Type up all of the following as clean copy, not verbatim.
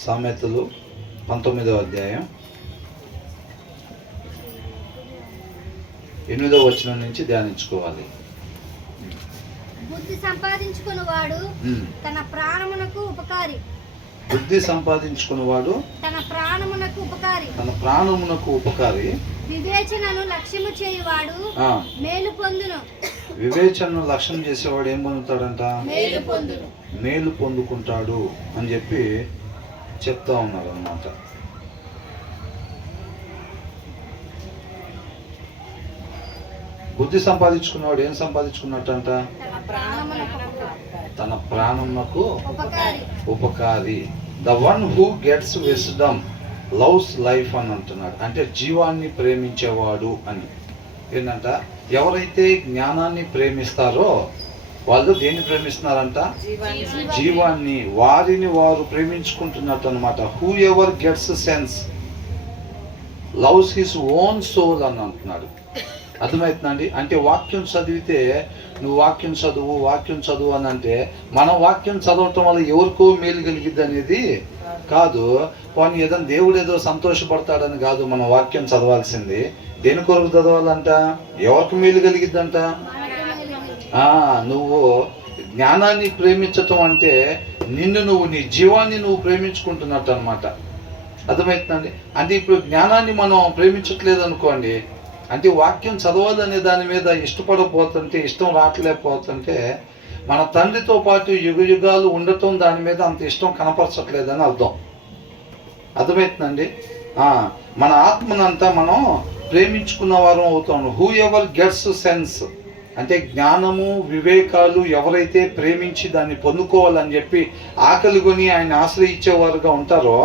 సామెతలు 19వ అధ్యాయం 8వ వచనం నుంచి ధ్యానించుకోవాలి. బుద్ధి సంపాదించుకున్నవాడు తన ప్రాణమునకు ఉపకారి. బుద్ధి సంపాదించుకున్నవాడు తన ప్రాణమునకు ఉపకారి. తన ప్రాణమునకు ఉపకారి. వివేచనను లక్ష్యము చేయువాడు మేలు పొందును. వివేచనను లక్ష్యం చేసేవాడు ఏం పొందుతాడంట? మేలు పొందుకుంటాడు అని చెప్పి చెప్తా ఉన్నారు అన్నమాట. బుద్ధి సంపాదించుకున్నవాడు ఏం సంపాదించుకున్నట్టంట? తన ప్రాణమునకు ఉపకారి. The one who gets wisdom loves life అని అంటున్నాడు. అంటే జీవాన్ని ప్రేమించేవాడు అని. ఏంటంట? ఎవరైతే జ్ఞానాన్ని ప్రేమిస్తారో వాళ్ళు దేన్ని ప్రేమిస్తున్నారంట? జీవాన్ని. వారిని వారు ప్రేమించుకుంటున్నట్టు అనమాట. Whoever gets sense loves his own soul అని అంటున్నాడు. అర్థమవుతుందండి? అంటే వాక్యం చదివితే నువ్వు వాక్యం చదువు అని అంటే మనం వాక్యం చదవటం వల్ల ఎవరికో మేలు కలిగిద్ది అనేది కాదు. కానీ ఏదైనా దేవుడు ఏదో సంతోషపడతాడని కాదు మనం వాక్యం చదవాల్సింది. దేని కొరకు చదవాలంట? ఎవరికి మేలు కలిగిద్దంట? నువ్వు జ్ఞానాన్ని ప్రేమించటం అంటే నువ్వు నీ జీవాన్ని నువ్వు ప్రేమించుకుంటున్నట్టు అనమాట. అర్థమవుతుందండి? అంటే ఇప్పుడు జ్ఞానాన్ని మనం ప్రేమించట్లేదు అనుకోండి, అంటే వాక్యం చదవాలనే దాని మీద ఇష్టపడకపోతుంటే, ఇష్టం రావట్లేకపోతుంటే మన తండ్రితో పాటు యుగాలు ఉండటం దాని మీద అంత ఇష్టం కనపరచట్లేదని అర్థం. అర్థమవుతుందండి? మన ఆత్మనంతా మనం ప్రేమించుకున్న వారం అవుతాం. హూ ఎవర్ గెట్స్ సెన్స్ అంటే జ్ఞానము వివేకాలు ఎవరైతే ప్రేమించి దాన్ని పొందుకోవాలని చెప్పి ఆకలి కొని ఆయన ఆశ్రయించేవారుగా ఉంటారో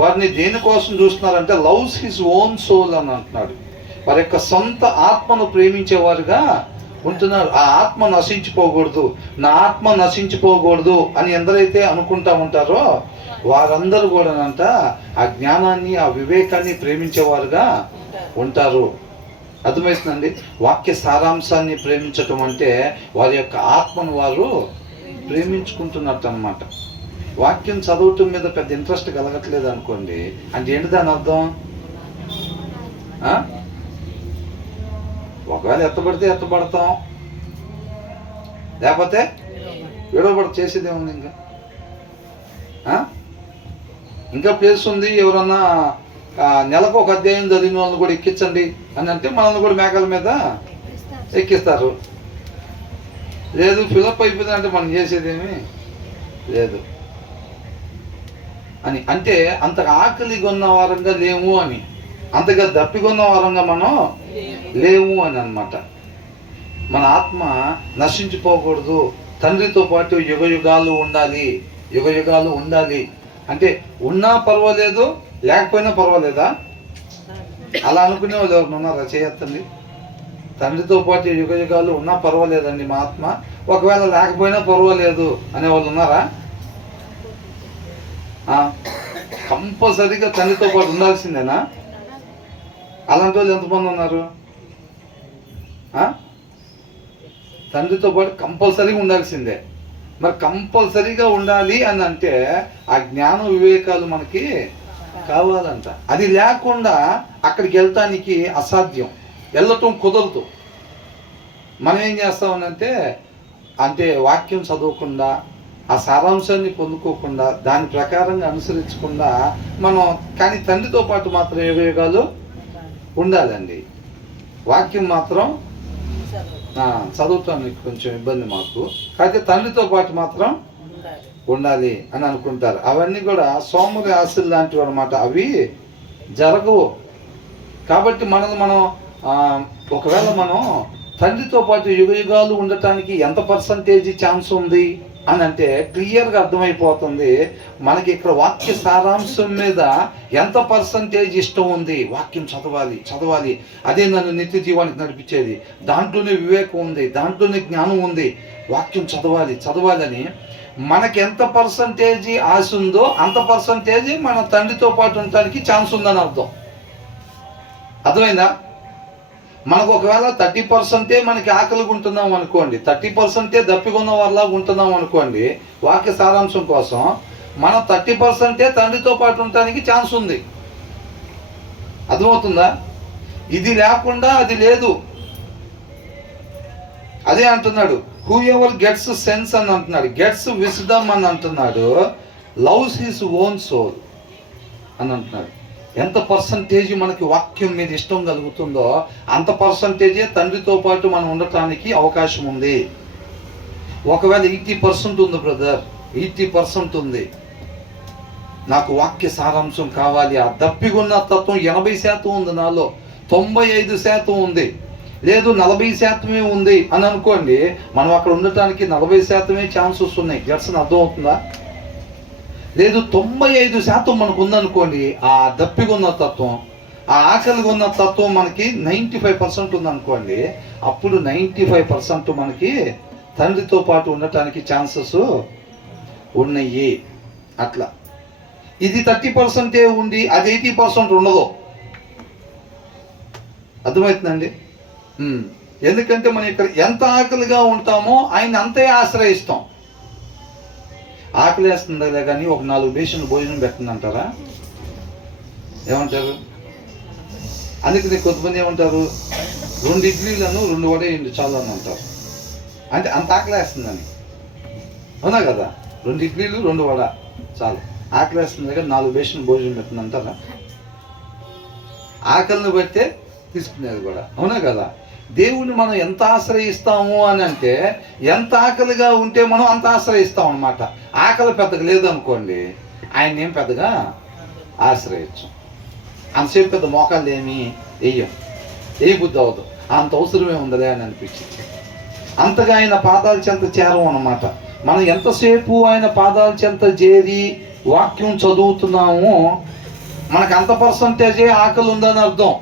వారిని దేనికోసం చూస్తున్నారంటే లవ్స్ హిస్ ఓన్ సోల్ అని అంటున్నాడు. వారి యొక్క సొంత ఆత్మను ప్రేమించేవారుగా ఉంటున్నారు. ఆ ఆత్మ నశించిపోకూడదు, నా ఆత్మ నశించిపోకూడదు అని ఎందరైతే అనుకుంటా ఉంటారో వారందరూ కూడానంట ఆ జ్ఞానాన్ని ఆ వివేకాన్ని ప్రేమించేవారుగా ఉంటారు. అర్థమవుతుందండి? వాక్య సారాంశాన్ని ప్రేమించటం అంటే వారి యొక్క ఆత్మను వారు ప్రేమించుకుంటున్నట్టు అనమాట. వాక్యం చదవటం మీద పెద్ద ఇంట్రెస్ట్ కలగట్లేదు అనుకోండి, అంటే ఏంటి దాని అర్థం? ఒకవేళ ఎత్తబడితే ఎత్తబడతాం, లేకపోతే విడవబడి చేసేది ఏముంది? ఇంకా ప్లేస్ ఉంది. ఎవరన్నా నెలకు ఒక అధ్యాయం చదివిన వాళ్ళని కూడా ఎక్కించండి అని అంటే మనల్ని కూడా మేకల మీద ఎక్కిస్తారు. లేదు ఫిలప్ అయిపోయిందంటే మనం చేసేదేమీ లేదు అని. అంటే అంతగా ఆకలిగా ఉన్న వారంగా లేము అని, అంతగా దప్పికొన్న వారంగా మనం లేవు అని అన్నమాట. మన ఆత్మ నశించిపోకూడదు, తండ్రితో పాటు యుగాలు ఉండాలి అంటే ఉన్నా పర్వాలేదు లేకపోయినా పర్వాలేదా? అలా అనుకునే వాళ్ళు ఎవరు ఉన్నారా? చేయొద్దండి. తండ్రితో పాటు యుగాలు ఉన్నా పర్వాలేదండి మా ఆత్మ, ఒకవేళ లేకపోయినా పర్వాలేదు అనేవాళ్ళు ఉన్నారా? కంపల్సరీగా తండ్రితో పాటు ఉండాల్సిందేనా? అలాంటి వాళ్ళు ఎంతమంది ఉన్నారు? తండ్రితో పాటు కంపల్సరీగా ఉండాల్సిందే. మరి కంపల్సరీగా ఉండాలి అని అంటే ఆ జ్ఞాన వివేకాలు మనకి కావాలంట. అది లేకుండా అక్కడికి వెళ్తానికి అసాధ్యం, వెళ్ళటం కుదరదు. మనం ఏం చేస్తామనంటే అంటే వాక్యం చదవకుండా ఆ సారాంశాన్ని పొందుకోకుండా దాని ప్రకారంగా అనుసరించకుండా మనం కానీ తండ్రితో పాటు మాత్రం ఏ వివేకాలు ఉండాలండి. వాక్యం మాత్రం చదువుతానికి కొంచెం ఇబ్బంది మాకు, అయితే తండ్రితో పాటు మాత్రం ఉండాలి అని అనుకుంటారు. అవన్నీ కూడా సోమరి ఆశలు లాంటివి అనమాట. అవి జరగవు. కాబట్టి మనం ఒకవేళ మనం తండ్రితో పాటు యుగాలు ఉండటానికి ఎంత పర్సంటేజ్ ఛాన్స్ ఉంది అని అంటే క్లియర్గా అర్థమైపోతుంది మనకి. ఇక్కడ వాక్య సారాంశం మీద ఎంత పర్సంటేజ్ ఇష్టం ఉంది. వాక్యం చదవాలి, అదే నన్ను నిత్య జీవానికి నడిపించేది. దాంట్లోనే వివేకం ఉంది, దాంట్లోనే జ్ఞానం ఉంది. వాక్యం చదవాలని మనకి ఎంత పర్సంటేజ్ ఆశ ఉందో అంత పర్సంటేజ్ మన తండ్రితో పాటు ఉండటానికి ఛాన్స్ ఉందని అర్థం. అర్థమైందా? మనకు ఒకవేళ 30% మనకి ఆకలిగా ఉంటున్నాం అనుకోండి, 30% దప్పికొన్న వాళ్ళలాగా ఉంటున్నాం అనుకోండి వాక్య సారాంశం కోసం, మన 30% తండ్రితో పాటు ఉండటానికి ఛాన్స్ ఉంది. అర్థమవుతుందా? ఇది లేకుండా అది లేదు. అదే అంటున్నాడు, హూ ఎవర్ గెట్స్ సెన్స్ అని అంటున్నాడు, గెట్స్ విజ్డమ్ అని అంటున్నాడు, లవ్స్ హిస్ ఓన్ సోల్ అని అంటున్నాడు. ఎంత పర్సంటేజ్ మనకి వాక్యం మీద ఇష్టం కలుగుతుందో అంత పర్సంటేజే తండ్రితో పాటు మనం ఉండటానికి అవకాశం ఉంది. ఒకవేళ 80% ఉంది బ్రదర్, 80% ఉంది, నాకు వాక్య సారాంశం కావాలి, ఆ దప్పిగొన్న తత్వం 80% ఉంది నాలో, 95% ఉంది, లేదు 40% ఉంది అని అనుకోండి, మనం అక్కడ ఉండటానికి 40% ఛాన్సెస్ ఉన్నాయి. జడ్సన్ అర్థమవుతుందా? లేదు 95% మనకు ఉందనుకోండి, ఆ దప్పిగొన్న తత్వం, ఆ ఆకలిగా ఉన్న తత్వం మనకి 95% ఉందనుకోండి, అప్పుడు 95% మనకి తండ్రితో పాటు ఉండటానికి ఛాన్సెస్ ఉన్నాయి. అట్లా ఇది 30% ఉండి అది 80% ఉండదు. అర్థమవుతుందండి? ఎందుకంటే మనం ఇక్కడ ఎంత ఆకలిగా ఉంటామో ఆయన అంతే ఆశ్రయిస్తాం. ఆకలి వేస్తుందా కానీ ఒక 4 బేషన్లు భోజనం పెట్టిందంటారా? ఏమంటారు? అందుకని కొంతమంది ఏమంటారు, 2 ఇడ్లీలను 2 వడ చాలు అని అంటారు. అంటే అంత ఆకలి వేస్తుందని. అవునా కదా? 2 ఇడ్లీలు 2 వడ చాలు, ఆకలి వేస్తుంది కానీ 4 బేషన్లు భోజనం పెట్టిందంటారా? ఆకలిని బట్టే తీసుకునేది కూడా. అవునా కదా? దేవుణ్ణి మనం ఎంత ఆశ్రయిస్తాము అని అంటే, ఎంత ఆకలిగా ఉంటే మనం అంత ఆశ్రయిస్తాం అన్నమాట. ఆకలి పెద్దగా లేదనుకోండి, ఆయన ఏం పెద్దగా ఆశ్రయించం. అంతసేపు పెద్ద మోకాళ్ళు ఏమి ఏ బుద్ధి అవ్వదు, అంత అవసరమే ఉందలే అని అనిపించింది. అంతగా ఆయన పాదాల చెంత చేరం అన్నమాట. మనం ఎంతసేపు ఆయన పాదాల చెంత చేరి వాక్యం చదువుతున్నామో మనకు అంత పర్సంటేజే ఆకలి ఉందని అర్థం.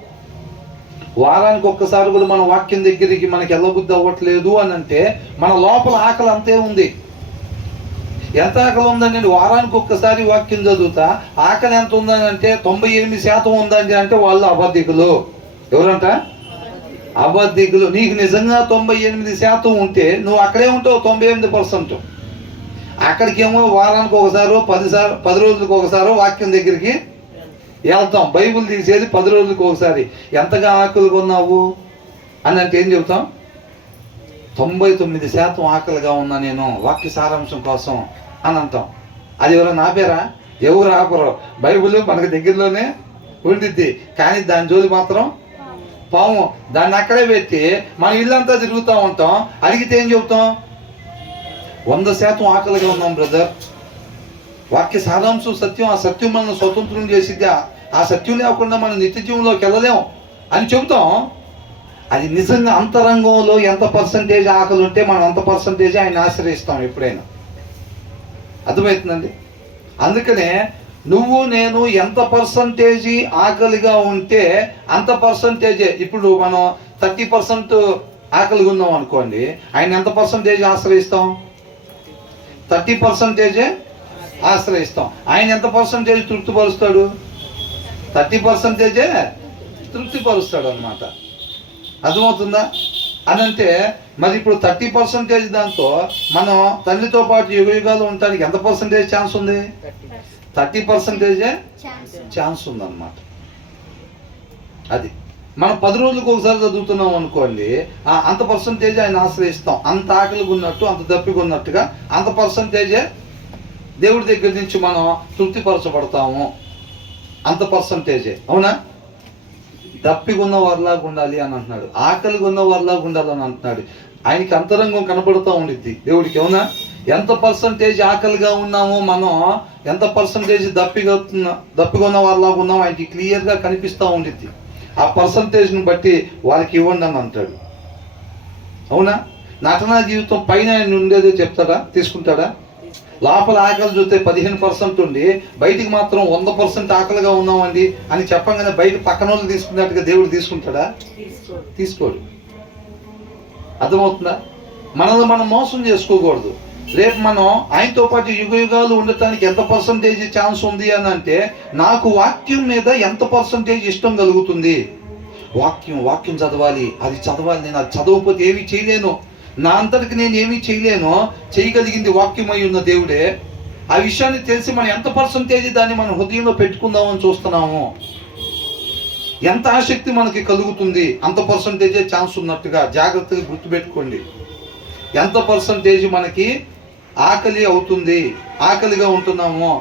వారానికి ఒక్కసారి కూడా మన వాక్యం దగ్గరికి మనకి వెళ్ళబుద్ధి అవ్వట్లేదు అని అంటే మన లోపల ఆకలి అంతే ఉంది. ఎంత ఆకలి ఉందని వారానికి ఒక్కసారి వాక్యం చదువుతా, ఆకలి ఎంత ఉందని అంటే 98% ఉందని అంటే వాళ్ళు అబద్ధికులు. ఎవరంట? అబద్ధికులు. నీకు నిజంగా 98% ఉంటే నువ్వు అక్కడే ఉంటావు 98%. అక్కడికేమో వారానికి ఒకసారో 10 రోజులకు ఒకసారో వాక్యం దగ్గరికి వెళ్తాం. బైబుల్ తీసేది 10 రోజులకు ఒకసారి. ఎంతగా ఆకలిగా ఉన్నావు అని అంటే ఏం చెబుతాం? 99% ఆకలిగా ఉన్నా నేను వాక్య సారాంశం కోసం అని అంటాం. అది ఎవరైనా ఆపారా? ఎవరు ఆపరు. బైబుల్ మనకి దగ్గరలోనే ఉండిద్ది, కానీ దాని జోలి మాత్రం పాము. దాన్ని అక్కడే పెట్టి మన ఇల్లంతా తిరుగుతూ ఉంటాం. అడిగితే ఏం చెబుతాం? 100% ఆకలిగా ఉన్నాం బ్రదర్. వాక్య సారాంశం సత్యం, ఆ సత్యం మనం స్వతంత్రం చేసిద్ది, ఆ సత్యం లేకుండా మనం నిత్య జీవంలోకి వెళ్ళలేం అని చెబుతాం. అది నిజంగా అంతరంగంలో ఎంత పర్సంటేజ్ ఆకలి ఉంటే మనం అంత పర్సంటేజ్ ఆయన ఆశ్రయిస్తాం ఎప్పుడైనా. అర్థమవుతుందండి? అందుకనే నువ్వు నేను ఎంత పర్సంటేజీ ఆకలిగా ఉంటే అంత పర్సంటేజే. ఇప్పుడు మనం 30% ఆకలిగా ఉన్నాం అనుకోండి, ఆయన ఎంత పర్సంటేజ్ ఆశ్రయిస్తాం? 30% ఆశ్రయిస్తాం. ఆయన ఎంత పర్సంటేజ్ తృప్తిపరుస్తాడు? 30% తృప్తిపరుస్తాడు అన్నమాట. అర్థమవుతుందా? అనంటే మరి ఇప్పుడు 30% దాంతో మనం తండ్రితో పాటు యుగాలు ఉండటానికి ఎంత పర్సంటేజ్ ఛాన్స్ ఉంది? 30% ఛాన్స్ ఉందన్నమాట. అది మనం 10 రోజులకు ఒకసారి చదువుతున్నాం అనుకోండి, అంత పర్సంటేజ్ ఆయన ఆశ్రయిస్తాం. అంత ఆకలిగా ఉన్నట్టు, అంత దప్పిగా ఉన్నట్టుగా అంత పర్సంటేజే దేవుడి దగ్గర నుంచి మనం తృప్తిపరచబడతాము. అంత పర్సంటేజే. అవునా? దప్పిగా ఉన్న వారిలాగా ఉండాలి అని అంటున్నాడు, ఆకలిగా ఉన్న వారిలాగా ఉండాలని అంటున్నాడు. ఆయనకి అంతరంగం కనపడుతూ ఉండిద్ది దేవుడికి. అవునా? ఎంత పర్సంటేజ్ ఆకలిగా ఉన్నామో మనం, ఎంత పర్సంటేజ్ దప్పిగా ఉన్న వారిలాగా ఉన్నామో ఆయనకి క్లియర్గా కనిపిస్తూ ఉండిద్ది. ఆ పర్సంటేజ్ని బట్టి వారికి ఇవ్వండి అని అంటాడు. అవునా? నటనా జీవితం పైన ఆయన ఉండేదో చెప్తాడా? తీసుకుంటాడా? లోపల ఆకలి చూస్తే 15% ఉండి బయటికి మాత్రం 100% ఆకలిగా ఉన్నామండి అని చెప్పంగానే బయట పక్కన వాళ్ళు తీసుకున్నట్టుగా దేవుడు తీసుకుంటాడా? తీసుకోడు. అర్థమవుతుందా? మనల్ని మనం మోసం చేసుకోకూడదు. రేపు మనం ఆయనతో పాటు యుగాలు ఉండటానికి ఎంత పర్సంటేజ్ ఛాన్స్ ఉంది అని అంటే, నాకు వాక్యం మీద ఎంత పర్సంటేజ్ ఇష్టం కలుగుతుంది. వాక్యం చదవాలి, అది చదవాలి. నేను అది చదవకపోతే ఏమీ చేయలేను, నా అంతటికి నేను ఏమీ చేయలేను. చేయగలిగింది వాక్యమై ఉన్న దేవుడే. ఆ విషయాన్ని తెలిసి మనం ఎంత పర్సంటేజ్ దాన్ని మన హృదయంలో పెట్టుకుందామని చూస్తున్నాము, ఎంత ఆసక్తి మనకి కలుగుతుంది అంత పర్సంటేజే ఛాన్స్ ఉన్నట్టుగా జాగ్రత్తగా గుర్తుపెట్టుకోండి. ఎంత పర్సంటేజ్ మనకి ఆకలి అవుతుంది, ఆకలిగా ఉంటున్నామో,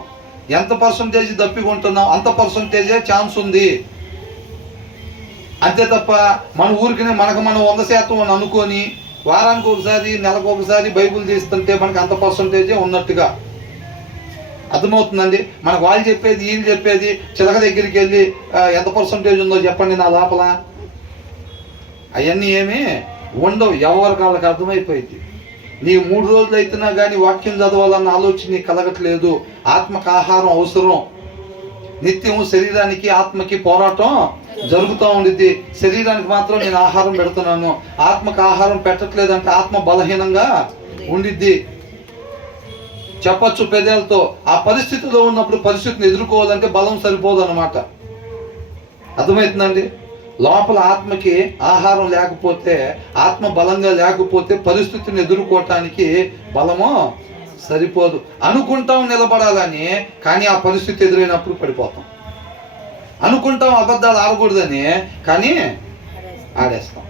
ఎంత పర్సంటేజ్ దప్పిగా ఉంటున్నాం అంత పర్సంటేజే ఛాన్స్ ఉంది. అంతే తప్ప మన ఊరికి మనం 100% అని అనుకొని వారానికి ఒకసారి నెలకు ఒకసారి బైబిల్ తీస్తుంటే మనకి అంత పర్సంటేజే ఉన్నట్టుగా అర్థమవుతుందండి. మనకు వాళ్ళు చెప్పేది వీళ్ళు చెప్పేది చిలక దగ్గరికి వెళ్ళి ఎంత పర్సంటేజ్ ఉందో చెప్పండి నా లోపల, అవన్నీ ఏమీ ఉండవు. ఎవరికి వాళ్ళకి అర్థమైపోయింది. నీ 3 రోజులు అయితేనా కానీ వాక్యం చదవాలన్న ఆలోచన నీకు కలగట్లేదు. ఆత్మకు ఆహారం అవసరం. నిత్యం శరీరానికి ఆత్మకి పోరాటం జరుగుతూ ఉండిద్ది. శరీరానికి మాత్రం నేను ఆహారం పెడుతున్నాను, ఆత్మకు ఆహారం పెట్టట్లేదంటే ఆత్మ బలహీనంగా ఉండిద్ది. చెప్పచ్చు పెదాలతో. ఆ పరిస్థితిలో ఉన్నప్పుడు పరిస్థితిని ఎదుర్కోవాలంటే బలం సరిపోదు అన్నమాట. అర్థమవుతుందండి. లోపల ఆత్మకి ఆహారం లేకపోతే, ఆత్మ బలంగా లేకపోతే పరిస్థితిని ఎదుర్కోవటానికి బలము సరిపోదు. అనుకుంటాం నిలబడాలని, కానీ ఆ పరిస్థితి ఎదురైనప్పుడు పడిపోతాం. అనుకుంటాం అబద్ధాలు ఆడకూడదని, కానీ ఆడేస్తాం.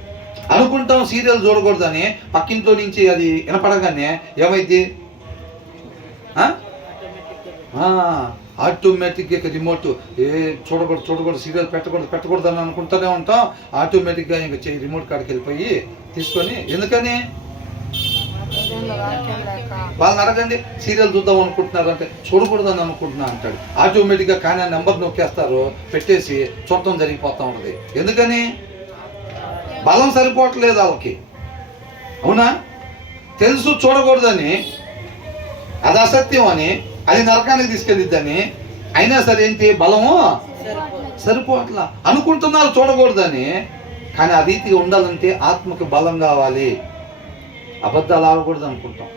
అనుకుంటాం సీరియల్ చూడకూడదని, పక్కింట్లో నుంచి అది వినపడగానే ఏమైంది, ఆటోమేటిక్గా రిమోట్ చూడకూడదు సీరియల్ పెట్టకూడదు అని అనుకుంటూనే ఉంటాం. ఆటోమేటిక్గా ఇంకా రిమోట్ కాడికి వెళ్ళిపోయి తీసుకొని, ఎందుకని వాళ్ళని అడగండి సీరియల్ చూద్దాం అనుకుంటున్నారు అంటే చూడకూడదని అనుకుంటున్నా అంటాడు. ఆటోమేటిక్గా కానీ ఆ నెంబర్ నొక్కేస్తారు, పెట్టేసి చూడటం జరిగిపోతూ ఉంటుంది. ఎందుకని బలం సరిపోవట్లేదు వాళ్ళకి. అవునా? తెలుసు చూడకూడదని, అది అసత్యం అని, అది నరకానికి తీసుకెళ్ళిద్దని, అయినా సరే ఏంటి బలము సరిపోవట్లా. అనుకుంటున్నారు చూడకూడదని, కానీ ఆ రీతిగా ఉండాలంటే ఆత్మకు బలం కావాలి. అబద్ధాలు ఆడకూడదు అనుకుంటాం.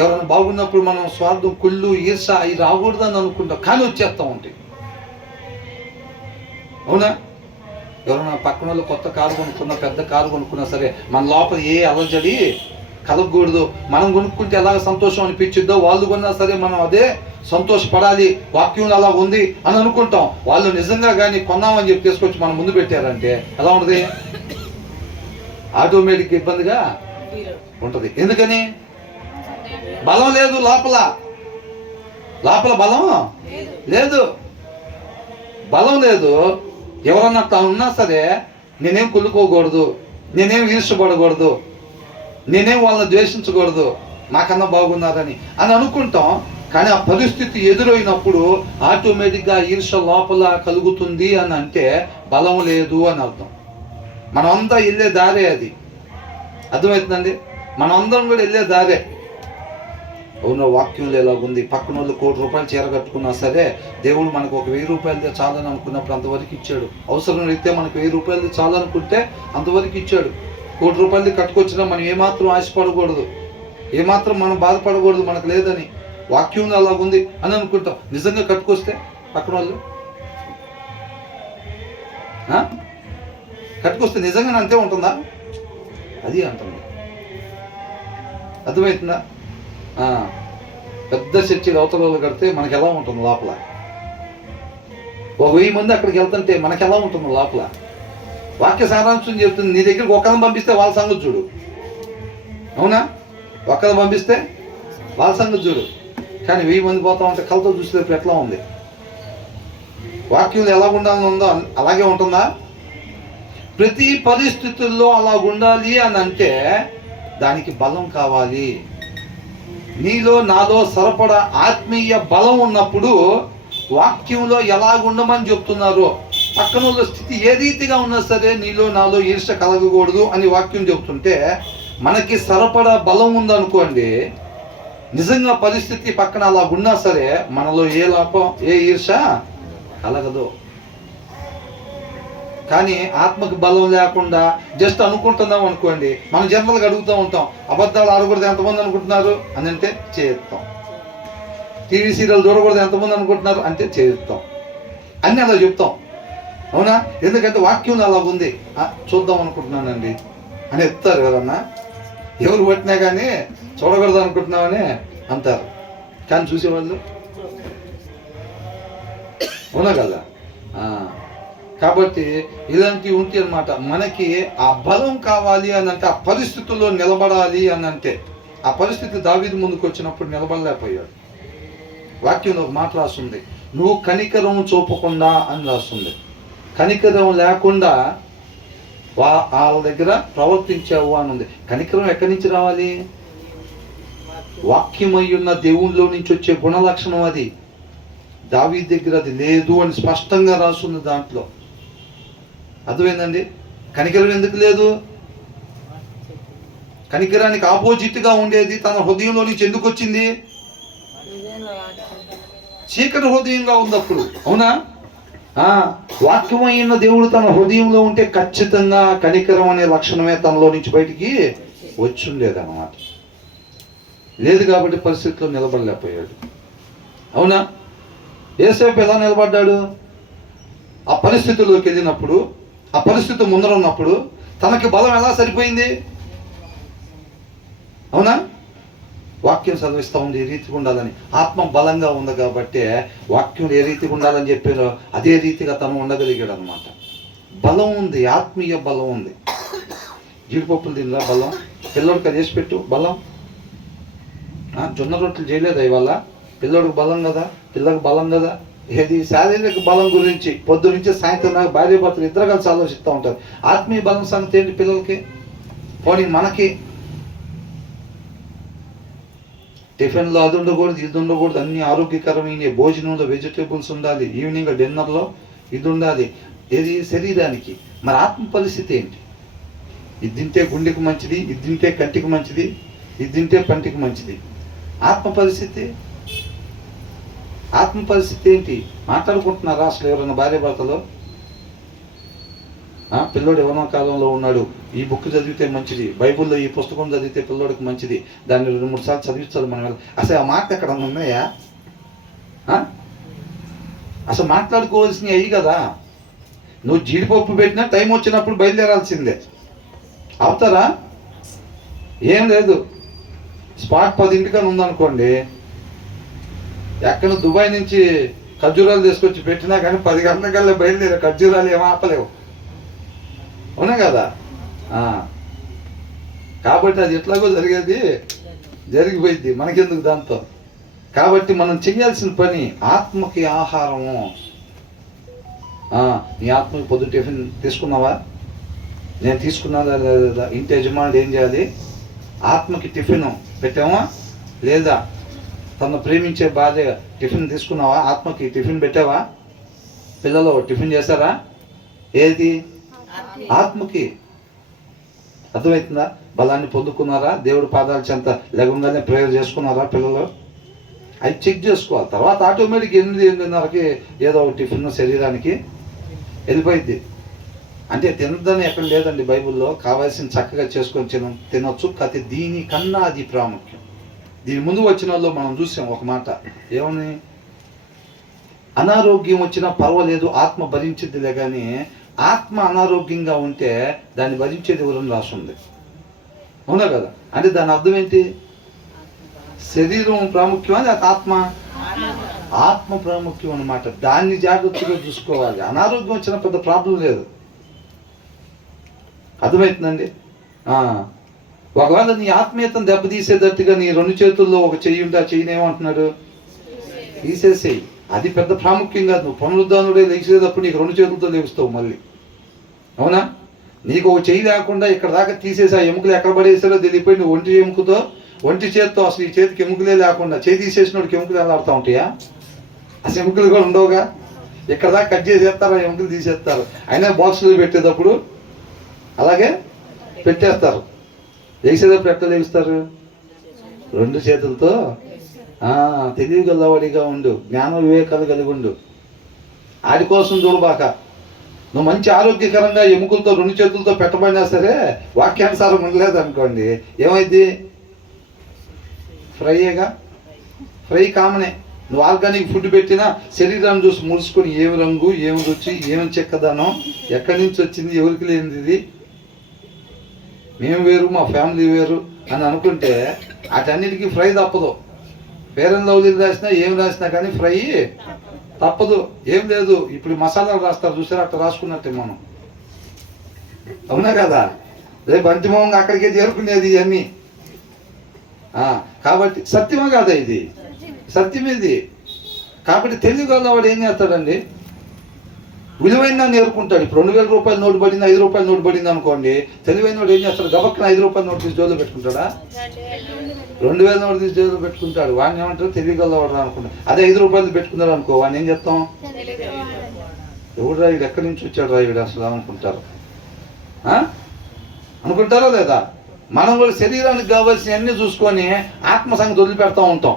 ఎవరైనా బాగున్నప్పుడు మనం స్వార్థం, కుళ్ళు, ఈర్ష అవి రాకూడదని అనుకుంటాం, కానీ వచ్చేస్తూ ఉంటాయి. అవునా? ఎవరైనా పక్కన వాళ్ళు కొత్త కారు కొనుక్కున్నా, పెద్ద కారు కొనుక్కున్నా సరే మన లోపల ఏ అలజడి కలగకూడదు. మనం కొనుక్కుంటే ఎలాగ సంతోషం అనిపించిద్దో వాళ్ళు కొన్నా సరే మనం అదే సంతోషపడాలి. వాక్యం అలా ఉంది అని అనుకుంటాం. వాళ్ళు నిజంగా కానీ కొన్నామని చెప్పి తీసుకొచ్చి మనం ముందు పెట్టారంటే ఎలా ఉంటుంది? ఆటోమేటిక్ ఇబ్బందిగా ఉంటుంది. ఎందుకని బలం లేదు. లోపల బలం లేదు. బలం లేదు. ఎవరన్నా తాను ఉన్నా సరే నేనేం కుళ్ళుకోకూడదు, నేనేం ఈర్షపడకూడదు, నేనేం వాళ్ళని ద్వేషించకూడదు, నాకన్నా బాగున్నారని అని అనుకుంటాం. కానీ ఆ పరిస్థితి ఎదురైనప్పుడు ఆటోమేటిక్గా ఈర్ష లోపల కలుగుతుంది అని అంటే బలం లేదు అని అర్థం. మనమంతా వెళ్ళే దారే అది. అర్థమవుతుందండి? మనం అందరం కూడా వెళ్ళే దారే. అవును, వాక్యంలో ఎలాగుంది. పక్కన వాళ్ళు ₹1,00,00,000 చీర కట్టుకున్నా సరే దేవుడు మనకు ఒక ₹1,000 చాలని అనుకున్నప్పుడు అంతవరకు ఇచ్చాడు. అవసరం అయితే మనకు ₹1,000 చాలనుకుంటే అంతవరకు ఇచ్చాడు. ₹1,00,00,000 కట్టుకొచ్చినా మనం ఏమాత్రం ఆశపడకూడదు, ఏమాత్రం మనం బాధపడకూడదు మనకు లేదని. వాక్యంలో అలాగుంది అని అనుకుంటాం. నిజంగా కట్టుకొస్తే పక్కన వాళ్ళు కట్టుకొస్తే నిజంగానే అంతే ఉంటుందా? అది అంటుంది. అర్థమవుతుందా? పెద్ద చర్చికి అవతల వాళ్ళు కడితే మనకి ఎలా ఉంటుంది లోపల? 1000 మంది అక్కడికి వెళ్తుంటే మనకి ఎలా ఉంటుంది లోపల? వాక్య సారాంశం చెప్తుంది. నీ దగ్గరికి ఒక్కరిని పంపిస్తే వాళ్ళ సంగతి చూడు. అవునా? ఒక్కరిని పంపిస్తే వాళ్ళ సంగతి చూడు. కానీ 1000 మంది పోతా ఉంటే కలతో చూసేటప్పుడు ఎట్లా ఉంది? వాక్యం ఎలా ఉండాలని ఉందో అలాగే ఉంటుందా? ప్రతి పరిస్థితుల్లో అలా ఉండాలి అని అంటే దానికి బలం కావాలి. నీలో నాలో సరిపడా ఆత్మీయ బలం ఉన్నప్పుడు వాక్యంలో ఎలాగుండమని చెప్తున్నారో, పక్కన స్థితి ఏ రీతిగా ఉన్నా సరే నీలో నాలో ఈర్ష కలగకూడదు అని వాక్యం చెప్తుంటే మనకి సరిపడా బలం ఉందనుకోండి, నిజంగా పరిస్థితి పక్కన అలా ఉన్నా సరే మనలో ఏ లోపం, ఏ ఈర్ష కలగదు. కానీ ఆత్మకు బలం లేకుండా జస్ట్ అనుకుంటున్నాం అనుకోండి, మనం జనరల్గా అడుగుతూ ఉంటాం, అబద్ధాలు ఆడకూడదు ఎంతమంది అనుకుంటున్నారు అని అంటే చేస్తాం. టీవీ సీరియల్ చూడకూడదు ఎంతమంది అనుకుంటున్నారు అంటే చేస్తాం. అన్నీ అలా చెప్తాం. అవునా? ఎందుకంటే వాక్యం అలా ఉంది. చూద్దాం అనుకుంటున్నానండి అని చెప్తారు ఎవరన్నా. ఎవరు పట్టినా కానీ చూడకూడదు అనుకుంటున్నామని అంటారు. కానీ చూసేవాళ్ళు అవునా కదా. కాబట్టి ఇలాంటివి ఉంటాయి అన్నమాట. మనకి ఆ బలం కావాలి అని అంటే, ఆ పరిస్థితుల్లో నిలబడాలి అని అంటే, ఆ పరిస్థితి దావీదు ముందుకు వచ్చినప్పుడు నిలబడలేకపోయాడు. వాక్యంలో ఒక మాట రాస్తుంది, నువ్వు కనికరం చూపకుండా అని రాస్తుంది. కనికరం లేకుండా వాళ్ళ దగ్గర ప్రవర్తించావు అని ఉంది. కనికరం ఎక్కడి నుంచి రావాలి? వాక్యమై ఉన్న దేవునిలో నుంచి వచ్చే గుణలక్షణం అది. దావీదు దగ్గర అది లేదు అని స్పష్టంగా రాస్తుంది దాంట్లో. అర్థమైందండి? కనికరం ఎందుకు లేదు? కనికరానికి ఆపోజిట్గా ఉండేది తన హృదయంలో నుంచి ఎందుకు వచ్చింది? చీకటి హృదయంగా ఉంది అప్పుడు. అవునా? వాక్యమైన దేవుడు తన హృదయంలో ఉంటే ఖచ్చితంగా కనికరం అనే లక్షణమే తనలో నుంచి బయటికి వచ్చి ఉండేది అన్నమాట. లేదు కాబట్టి పరిస్థితిలో నిలబడలేకపోయాడు. అవునా? యేసేపు ఎలా నిలబడ్డాడు? ఆ పరిస్థితుల్లోకి వెళ్ళినప్పుడు, ఆ పరిస్థితి ముందర ఉన్నప్పుడు తనకి బలం ఎలా సరిపోయింది? అవునా? వాక్యం చదివిస్తూ ఉంది ఏ రీతిగా ఉండాలని. ఆత్మ బలంగా ఉంది కాబట్టి వాక్యం ఏ రీతిగా ఉండాలని చెప్పారో అదే రీతిగా తను ఉండగలిగాడు అనమాట. బలం ఉంది, ఆత్మీయ బలం ఉంది. జీడిపప్పులు తినరా బలం? పిల్లోడికి అది వేసి పెట్టు బలం. జొన్న రొట్టెలు చేయలేదా ఇవాళ? పిల్లోడికి బలం కదా, పిల్లకి బలం కదా. ఏది శారీరక బలం గురించి పొద్దు నుంచి సాయంత్రం నాకు భార్య భర్తలు ఇద్దరు కలిసి ఆలోచిస్తూ ఉంటారు. ఆత్మీయ బలం సంగతి ఏంటి పిల్లలకి? పోనీ మనకి టిఫిన్లో అది ఉండకూడదు, ఇది ఉండకూడదు, అన్ని ఆరోగ్యకరమైన భోజనంలో వెజిటేబుల్స్ ఉండాలి, ఈవినింగ్ డిన్నర్లో ఇది ఉండాలి. ఏది శరీరానికి. మరి ఆత్మ పరిస్థితి ఏంటి? ఇది తింటే గుండెకి మంచిది, ఇది తింటే కంటికి మంచిది, ఇది తింటే పంటికి మంచిది. ఆత్మ పరిస్థితి ఏంటి? మాట్లాడుకుంటున్నారా అసలు ఎవరైనా భార్య భర్తలో? పిల్లోడు యవ్వన కాలంలో ఉన్నాడు, ఈ బుక్ చదివితే మంచిది, బైబిల్లో ఈ పుస్తకం చదివితే పిల్లోడికి మంచిది, దాన్ని 2-3 సార్లు చదివించాలి మనం. అసలు ఆ మాట ఎక్కడ ఉన్నాయా? అసలు మాట్లాడుకోవాల్సినవి అయ్యి కదా. నువ్వు జీడిపప్పు పెట్టినా టైం వచ్చినప్పుడు బయలుదేరాల్సిందే. అవుతారా? ఏం లేదు, స్పాట్ 10 ఉందనుకోండి, ఎక్కడ దుబాయ్ నుంచి ఖర్జూరాలు తీసుకొచ్చి పెట్టినా కానీ 10 గంటలకల్లా బయలుదేరే ఖర్జూరాలు ఏమో ఆపలేవు. అవునా కదా? కాబట్టి అది ఎట్లాగో జరిగిపోయింది, మనకెందుకు దాంతో. కాబట్టి మనం చేయాల్సిన పని ఆత్మకి ఆహారము. నీ ఆత్మకి పొద్దు టిఫిన్ తీసుకున్నావా? నేను తీసుకున్నాదా లేదా? ఇంటి యజమానుడు ఏం చేయాలి? ఆత్మకి టిఫిన్ పెట్టామా లేదా? తను ప్రేమించే భార్య టిఫిన్ తీసుకున్నావా? ఆత్మకి టిఫిన్ పెట్టావా? పిల్లలు టిఫిన్ చేశారా? ఏది? ఆత్మకి. అర్థమవుతుందా? బలాన్ని పొందుకున్నారా? దేవుడి పాదాల చెంత లేకుండానే ప్రేయర్ చేసుకున్నారా పిల్లలు? అవి చెక్ చేసుకోవాలి. తర్వాత ఆటోమేటిక్ 8-8:30కి ఏదో ఒక టిఫిన్ శరీరానికి వెళ్ళిపోయింది. అంటే తినదని ఎక్కడ లేదండి బైబిల్లో. కావాల్సిన చక్కగా చేసుకొని తినొచ్చు. కాకపోతే దీనికన్నా అది ప్రాముఖ్యం. దీని ముందు వచ్చిన వాళ్ళు మనం చూసాం ఒక మాట ఏమని, అనారోగ్యం వచ్చినా పర్వాలేదు ఆత్మ భరించిద్దిలే, కానీ ఆత్మ అనారోగ్యంగా ఉంటే దాన్ని భరించేది ఎవరని రాస్తుంది. అవునా కదా? అంటే దాని అర్థం ఏంటి? శరీరం ప్రాముఖ్యం అది ఆత్మ ప్రాముఖ్యం అన్నమాట. దాన్ని జాగ్రత్తగా చూసుకోవాలి. అనారోగ్యం వచ్చిన పెద్ద ప్రాబ్లం లేదు. అర్థమవుతుందండి? ఒకవేళ నీ ఆత్మీయతను దెబ్బతీసేటట్టుగా నీ 2 చేతుల్లో ఒక చెయ్యి ఉంటే ఆ చెయ్యినేమంటున్నాడు? తీసేసేయి. అది పెద్ద ప్రాముఖ్యం కాదు. నువ్వు పునరుద్ధానుడే లేచేటప్పుడు నీకు 2 చేతులతో లేపుస్తావు మళ్ళీ. అవునా? నీకు ఒక చెయ్యి లేకుండా ఇక్కడ దాకా తీసేసి ఆ ఎముకలు ఎక్కడ పడేసారో తెలియపోయి నువ్వు ఒంటి చేతితో అసలు ఈ చేతికి ఎముకలే లేకుండా చేయి తీసేసినోడికి ఎముకలు ఎలా ఆడుతూ ఉంటాయా? అసలు ఎముకలు కూడా ఉండవుగా. ఇక్కడ దాకా కట్ చేసేస్తారు, ఎముకలు తీసేస్తారు. అయినా బాక్సులు పెట్టేటప్పుడు అలాగే పెట్టేస్తారు. లేచేటప్పుడు ఎట్లా లేస్తారు? 2 చేతులతో. తెలివి గల్లవాడిగా ఉండు, జ్ఞాన వివేకాలు కలిగి ఉండు. ఆడి కోసం చూడబాక. నువ్వు మంచి ఆరోగ్యకరంగా ఎముకలతో 2 చేతులతో పెట్టబడినా సరే వాక్యానుసారం ఉండలేదు అనుకోండి, ఏమైంది? ఫ్రై కామనే. నువ్వు ఆర్గానిక్ ఫుడ్ పెట్టినా శరీరాన్ని చూసి ముడుచుకొని ఏమి రంగు, ఏమి రుచి, ఏమి చెక్కదనం, ఎక్కడి నుంచి వచ్చింది, ఎవరికి లేనిది ఇది, మేము వేరు మా ఫ్యామిలీ వేరు అని అనుకుంటే వాటన్నిటికీ ఫ్రై తప్పదు. ఫెయిర్ అండ్ లవ్లీ రాసినా ఏం రాసినా కానీ ఫ్రై తప్పదు. ఏం లేదు, ఇప్పుడు మసాలాలు రాస్తారు చూసారా, అట్లా రాసుకున్నట్టే మనం. అవునా కదా? రేపు అంతిమంగా అక్కడికే చేరుకునేది ఇవన్నీ. కాబట్టి సత్యమే కాదా ఇది? సత్యం ఇది. కాబట్టి తెలియగలవాడు ఏం చేస్తాడండి, విలువైన నేర్చుకుంటాడు. ఇప్పుడు 2000 రూపాయల నోటు పడింది, 5 రూపాయల నోటు పడింది అనుకోండి, తెలివైన వాడు ఏం చేస్తాడు, గబక్కన 5 రూపాయల నోటు తీసి జోలో పెట్టుకుంటాడా? 2000 నోటు తీసి జోలో పెట్టుకుంటాడు. వాడిని ఏమంటారు, తెలియగలవాడు అనుకుంటాడు. అదే 5 రూపాయలు పెట్టుకున్నాడు అనుకో, వాడిని ఏం చెప్తాం, ఎవడు రాయుడు, ఎక్కడి నుంచి వచ్చాడు రాయుడు అసలు అనుకుంటారు. అనుకుంటారో లేదా? మనం కూడా శరీరానికి కావాల్సిన అన్ని చూసుకొని ఆత్మ సంగతి వదిలిపెడతా ఉంటాం.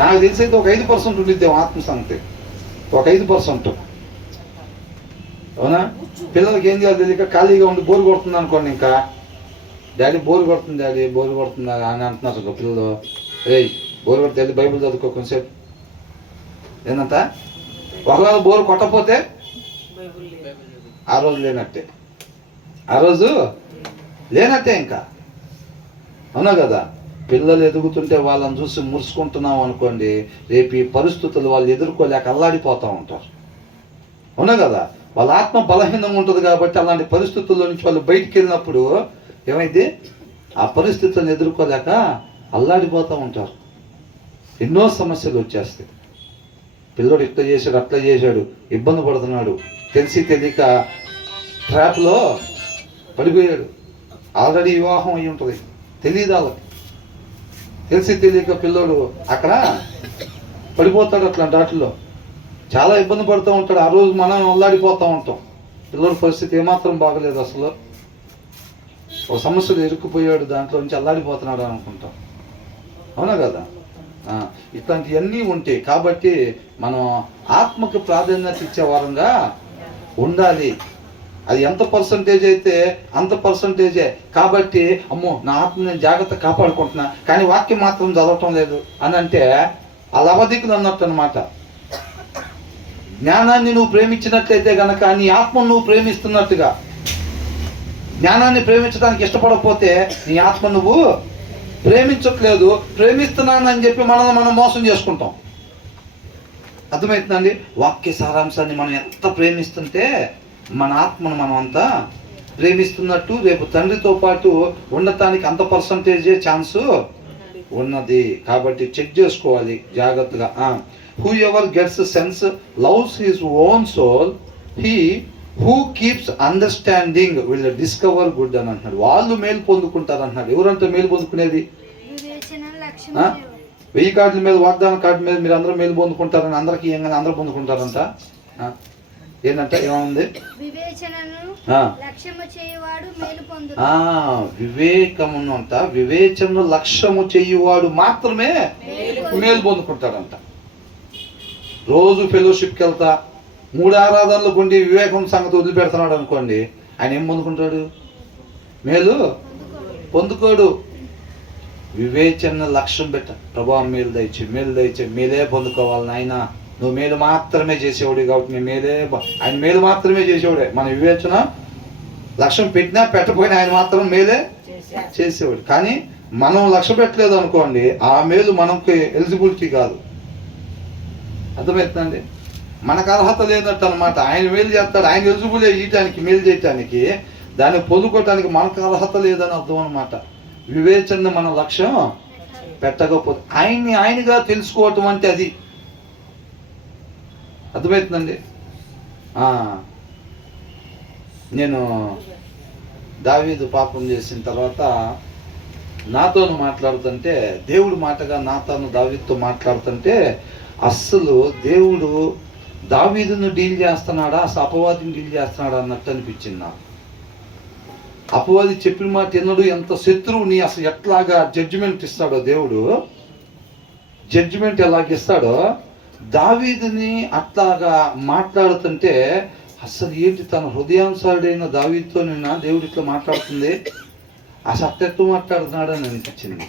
నాకు తెలిసి అయితే ఒక 5% ఉండిద్దాం ఆత్మ సంగతి, ఒక 5%. అవునా? పిల్లలకి ఏం చేయాలి తెలియక ఖాళీగా ఉండి బోరు కొడుతుంది అనుకోండి, ఇంకా డాడీ బోరు కొడుతుంది, డాడీ బోరు కొడుతుంది అని అంటున్నారు పిల్లలు. ఏయ్ బోరు కొడితే వెళ్ళి బైబిల్ చదువుకో కొంచెంసేపు. ఏంటంట, ఒకవేళ బోరు కొట్టకపోతే ఆ రోజు లేనట్టే, ఆ రోజు లేనట్టే ఇంకా. అవునా కదా? పిల్లలు ఎదుగుతుంటే వాళ్ళని చూసి మురుసుకుంటున్నాం అనుకోండి, రేపు ఈ పరిస్థితులు వాళ్ళు ఎదుర్కోలేక అల్లాడిపోతూ ఉంటారు. అవునా కదా? వాళ్ళ ఆత్మ బలహీనంగా ఉంటుంది కాబట్టి అలాంటి పరిస్థితుల్లో నుంచి వాళ్ళు బయటికి వెళ్ళినప్పుడు ఏమైంది, ఆ పరిస్థితులను ఎదుర్కోలేక అల్లాడిపోతూ ఉంటారు. ఎన్నో సమస్యలు వచ్చేస్తాయి. పిల్లోడు ఇట్లా చేశాడు, అట్లా చేశాడు, ఇబ్బంది పడుతున్నాడు, తెలిసి తెలియక ట్రాప్లో పడిపోయాడు. ఆల్రెడీ వివాహం అయి ఉంటుంది, తెలియదు వాళ్ళకి. తెలిసి తెలియక పిల్లోడు అక్కడ పడిపోతాడు. అట్లాంటి వాటిల్లో చాలా ఇబ్బంది పడుతూ ఉంటాడు. ఆ రోజు మనం అల్లాడిపోతూ ఉంటాం. పిల్లోడి పరిస్థితి ఏమాత్రం బాగలేదు అసలు, ఒక సమస్యలు ఇరుక్కుపోయాడు, దాంట్లో నుంచి అల్లాడిపోతున్నాడు అనుకుంటాం. అవునా కదా? ఇట్లాంటివన్నీ ఉంటాయి. కాబట్టి మనం ఆత్మకు ప్రాధాన్యత ఇచ్చే వారంగా ఉండాలి. అది ఎంత పర్సంటేజ్ అయితే అంత పర్సంటేజే. కాబట్టి అమ్మో నా ఆత్మ నేను జాగ్రత్త కాపాడుకుంటున్నా, కానీ వాక్యం మాత్రం చదవటం లేదు అని అంటే ఆ లవదికులు అన్నట్టు అనమాట. జ్ఞానాన్ని నువ్వు ప్రేమించినట్లయితే గనక నీ ఆత్మను నువ్వు ప్రేమిస్తున్నట్టుగా. జ్ఞానాన్ని ప్రేమించడానికి ఇష్టపడకపోతే నీ ఆత్మ నువ్వు ప్రేమించట్లేదు. ప్రేమిస్తున్నానని చెప్పి మనం మోసం చేసుకుంటాం. అర్థమవుతుందండి? వాక్య సారాంశాన్ని మనం ఎంత ప్రేమిస్తుంటే మన ఆత్మను మనం అంతా ప్రేమిస్తున్నట్టు రేపు తండ్రితో పాటు ఉండటానికి అంత పర్సంటేజే ఛాన్సు ఉన్నది. కాబట్టి చెక్ చేసుకోవాలి జాగ్రత్తగా. Whoever gets sense loves his own soul, he who keeps understanding will discover good అని అంటున్నాడు. వాళ్ళు మేలు పొందుకుంటారు అంటున్నాడు. ఎవరంటే మేలు పొందుకునేది? 1000 కార్డుల మీద, వాగ్దాన కార్డు మీద మీరు అందరూ మేలు పొందుకుంటారని అందరికీ ఏమైనా అందరూ పొందుకుంటారంట. ఏంటంటే ఏముంది, వివేకమును అంట, వివేచన లక్ష్యము చేయువాడు మాత్రమే మేలు పొందుకుంటాడంట. రోజు ఫెలోషిప్కి వెళ్తా 3 ఆరాధనలు ఉండి వివేకం సంగతి వదిలిపెడుతున్నాడు అనుకోండి, ఆయన ఏం పొందుకుంటాడు? మేలు పొందుకోడు. వివేచన లక్ష్యం పెట్ట, ప్రభావం మేలు దయచే, మేలు దయచే, మేలే పొందుకోవాలి నాయన, నువ్వు మేలు మాత్రమే చేసేవాడు కాబట్టి నేను మేలే, ఆయన మేలు మాత్రమే చేసేవాడే. మన వివేచన లక్ష్యం పెట్టినా పెట్టపోయినా ఆయన మాత్రం మేలే చేసేవాడు. కానీ మనం లక్ష్యం పెట్టలేదు అనుకోండి, ఆ మేలు మనకి ఎలిజిబిలిటీ కాదు. అర్థమవుతుందండి? మనకు అర్హత లేనట్టు అనమాట. ఆయన మేలు చేస్తాడు, ఆయన ఎలిజిబుల్ ఇయటానికి, మేలు చేయటానికి, దాన్ని పొందుకోవటానికి మనకు అర్హత లేదని అర్థం అనమాట. వివేచన మన లక్ష్యం పెట్టకపోతే ఆయనగా తెలుసుకోవటం అంటే అది. అర్థమవుతుందండి? నేను దావీదు పాపం చేసిన తర్వాత నాతోను మాట్లాడుతుంటే, దేవుడు మాటగా నాతోను దావీదుతో మాట్లాడుతుంటే, అస్సలు దేవుడు దావీదును డీల్ చేస్తున్నాడా, అసలు అపవాదిని డీల్ చేస్తున్నాడా అన్నట్టు అనిపించింది నాకు. అపవాది చెప్పిన మాట ఎన్నడు, ఎంత శత్రువుని అసలు ఎట్లాగా జడ్జిమెంట్ ఇస్తాడో దేవుడు, జడ్జిమెంట్ ఎలాగిస్తాడో, దావీదుని అట్లాగా మాట్లాడుతుంటే అసలు ఏంటి, తన హృదయానుసారుడైన దావీదుతో నిన్న దేవుడు ఇట్లా మాట్లాడుతుంది, అసలు అట్టెట్టు మాట్లాడుతున్నాడు అని అనిపించింది.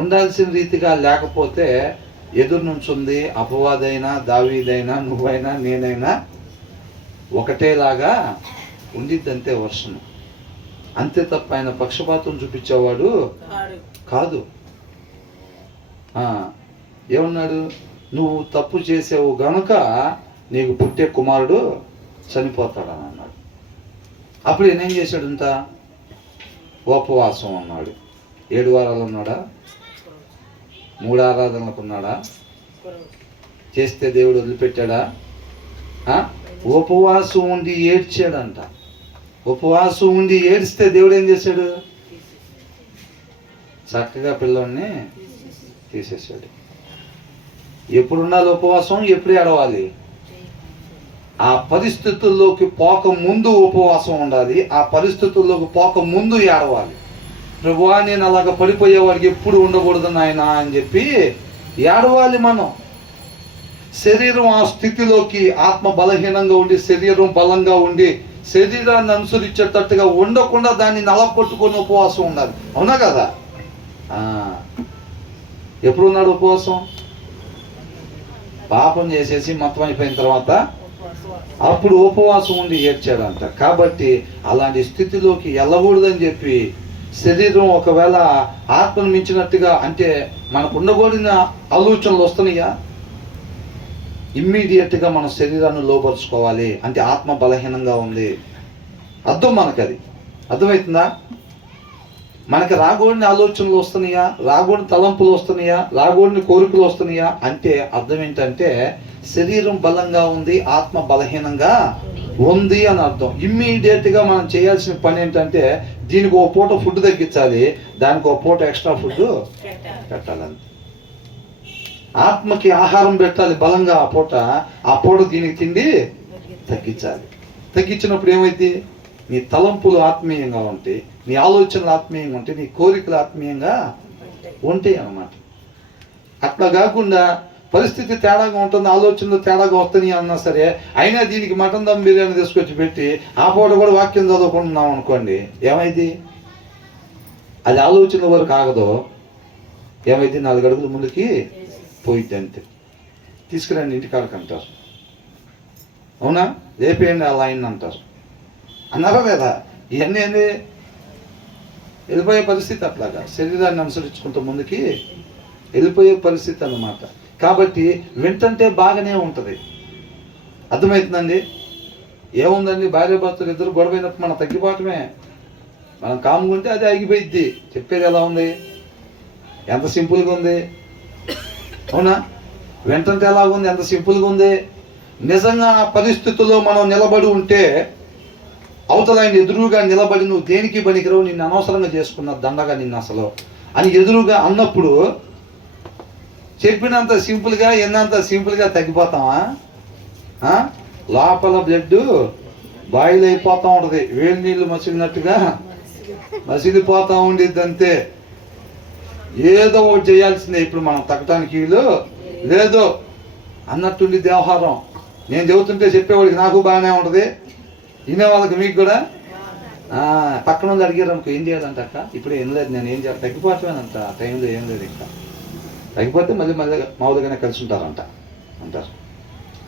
ఉండాల్సిన రీతిగా లేకపోతే ఎదురు నుంచుంది అపవాదైనా, దావీదైనా, నువ్వైనా, నేనైనా ఒకటేలాగా ఉండిద్దంతే వర్షం. అంతే తప్ప ఆయన పక్షపాతం చూపించేవాడు కాదు. ఏమన్నాడు? నువ్వు తప్పు చేసావు గనుక నీకు పుట్టే కుమారుడు చనిపోతాడని అన్నాడు. అప్పుడు ఈయన ఏం చేశాడు? ఇంత ఉపవాసం అన్నాడు. 7 వారాలు ఉన్నాడా? 3 ఆరాధనలకు ఉన్నాడా? చేస్తే దేవుడు వదిలిపెట్టాడా? ఉపవాసం ఉండి ఏడ్చాడంట. ఉపవాసం ఉండి ఏడిస్తే దేవుడు ఏం చేశాడు? చక్కగా పిల్లోడిని తీసేశాడు. ఎప్పుడు ఉండాలి ఉపవాసం? ఎప్పుడు ఏడవాలి? ఆ పరిస్థితుల్లోకి పోక ముందు ఉపవాసం ఉండాలి. ఆ పరిస్థితుల్లోకి పోక ముందు ఏడవాలి. ప్రభువా, నేను అలాగ పడిపోయేవాడికి ఎప్పుడు ఉండకూడదు నాయన అని చెప్పి ఏడవాలి. మనం శరీరం ఆ స్థితిలోకి, ఆత్మ బలహీనంగా ఉండి శరీరం బలంగా ఉండి శరీరాన్ని అనుసరించేటట్టుగా ఉండకుండా దాన్ని నలగొట్టుకొని ఉపవాసం ఉండాలి. అవునా కదా? ఎప్పుడు ఉన్నాడు ఉపవాసం? పాపం చేసేసి మొత్తం అయిపోయిన తర్వాత అప్పుడు ఉపవాసం ఉండి ఏడ్చాడంట. కాబట్టి అలాంటి స్థితిలోకి వెళ్ళకూడదని చెప్పి శరీరం ఒకవేళ ఆత్మను మించినట్టుగా, అంటే మనకు ఉండకూడిన ఆలోచనలు వస్తున్నాయా, ఇమ్మీడియట్గా మన శరీరాన్ని లోపరుచుకోవాలి. అంటే ఆత్మ బలహీనంగా ఉంది అర్థం. మనకు అది అర్థమవుతుందా? మనకి రాగోడిని ఆలోచనలు వస్తున్నాయా, రాగోడిని తలంపులు వస్తున్నాయా, రాగోడిని కోరికలు వస్తున్నాయా అంటే అర్థం ఏంటంటే శరీరం బలంగా ఉంది, ఆత్మ బలహీనంగా ఉంది అని అర్థం. ఇమ్మీడియట్గా మనం చేయాల్సిన పని ఏంటంటే దీనికి ఒక పూట ఫుడ్ తగ్గించాలి, దానికి ఒక పూట ఎక్స్ట్రా ఫుడ్ పెట్టాలంతే. ఆత్మకి ఆహారం పెట్టాలి బలంగా, ఆ పూట దీనికి తిండి తగ్గించాలి. తగ్గించినప్పుడు ఏమైంది? నీ తలంపులు ఆత్మీయంగా ఉంటాయి, నీ ఆలోచనలు ఆత్మీయంగా ఉంటాయి, నీ కోరికలు ఆత్మీయంగా ఉంటాయి అన్నమాట. అట్లా కాకుండా పరిస్థితి తేడాగా ఉంటుంది, ఆలోచనలు తేడాగా వస్తాయి అన్నా సరే, అయినా దీనికి మటన్ దమ్ బిర్యానీ తీసుకొచ్చి పెట్టి ఆ పూట కూడా వాక్యం చదువుకుంటున్నాం అనుకోండి, ఏమైంది? అది ఆలోచనల వరకు ఆగదు. ఏమైంది? 4 అడుగులు ముందుకి పోయిద్ది అంతే. తీసుకురండి ఇంటికాడకు అంటారు. అవునా? లేపేయండి అలా ఆయన అంటారు. అన్నారా లేదా? ఇవన్నీ ఏంది? వెళ్ళిపోయే పరిస్థితి. అట్లాగా శరీరాన్ని అనుసరించుకుంటూ ముందుకి వెళ్ళిపోయే పరిస్థితి అన్నమాట. కాబట్టి వింటంటే బాగానే ఉంటుంది. అర్థమవుతుందండి? ఏముందండి, భార్య భర్తలు ఇద్దరు గొడవైనప్పుడు మనం తగ్గిపోవటమే. మనం కాముకుంటే అది ఆగిపోయిద్ది. చెప్పేది ఎలా ఉంది? ఎంత సింపుల్గా ఉంది. అవునా? వింటంటే ఎలాగుంది, ఎంత సింపుల్గా ఉంది. నిజంగా ఆ పరిస్థితుల్లో మనం నిలబడి ఉంటే అవతల ఆయన ఎదురుగా నిలబడి నువ్వు దేనికి పనికిరావు, నిన్ను అనవసరంగా చేసుకున్న దండగా నిన్ను అసలు అని ఎదురుగా అన్నప్పుడు చెప్పినంత సింపుల్గా ఎన్నంత సింపుల్గా తగ్గిపోతామా? లోపల బ్లడ్ బాయిల్ అయిపోతూ ఉంటుంది, వేడి నీళ్ళు మసిలినట్టుగా మసిలిపోతూ ఉండిద్ది అంతే. ఏదో ఒకటి చేయాల్సిందే. ఇప్పుడు మనం తగ్గటానికి వీలు లేదు అన్నట్టుండి వ్యవహారం. నేను చెబుతుంటే చెప్పేవాడికి నాకు బాగానే ఉంటుంది, వినే వాళ్ళకి మీకు కూడా. పక్కన వాళ్ళు అడిగారు అనుకో, ఏం చేయాలంట అక్క, ఇప్పుడు ఏం లేదు, నేను ఏం చేయాలి, తగ్గిపోతానంట, టైంలో ఏం లేదు, ఇంకా తగ్గిపోతే మళ్ళీ మామూలుగానే కలిసి ఉంటారంట అంటారు.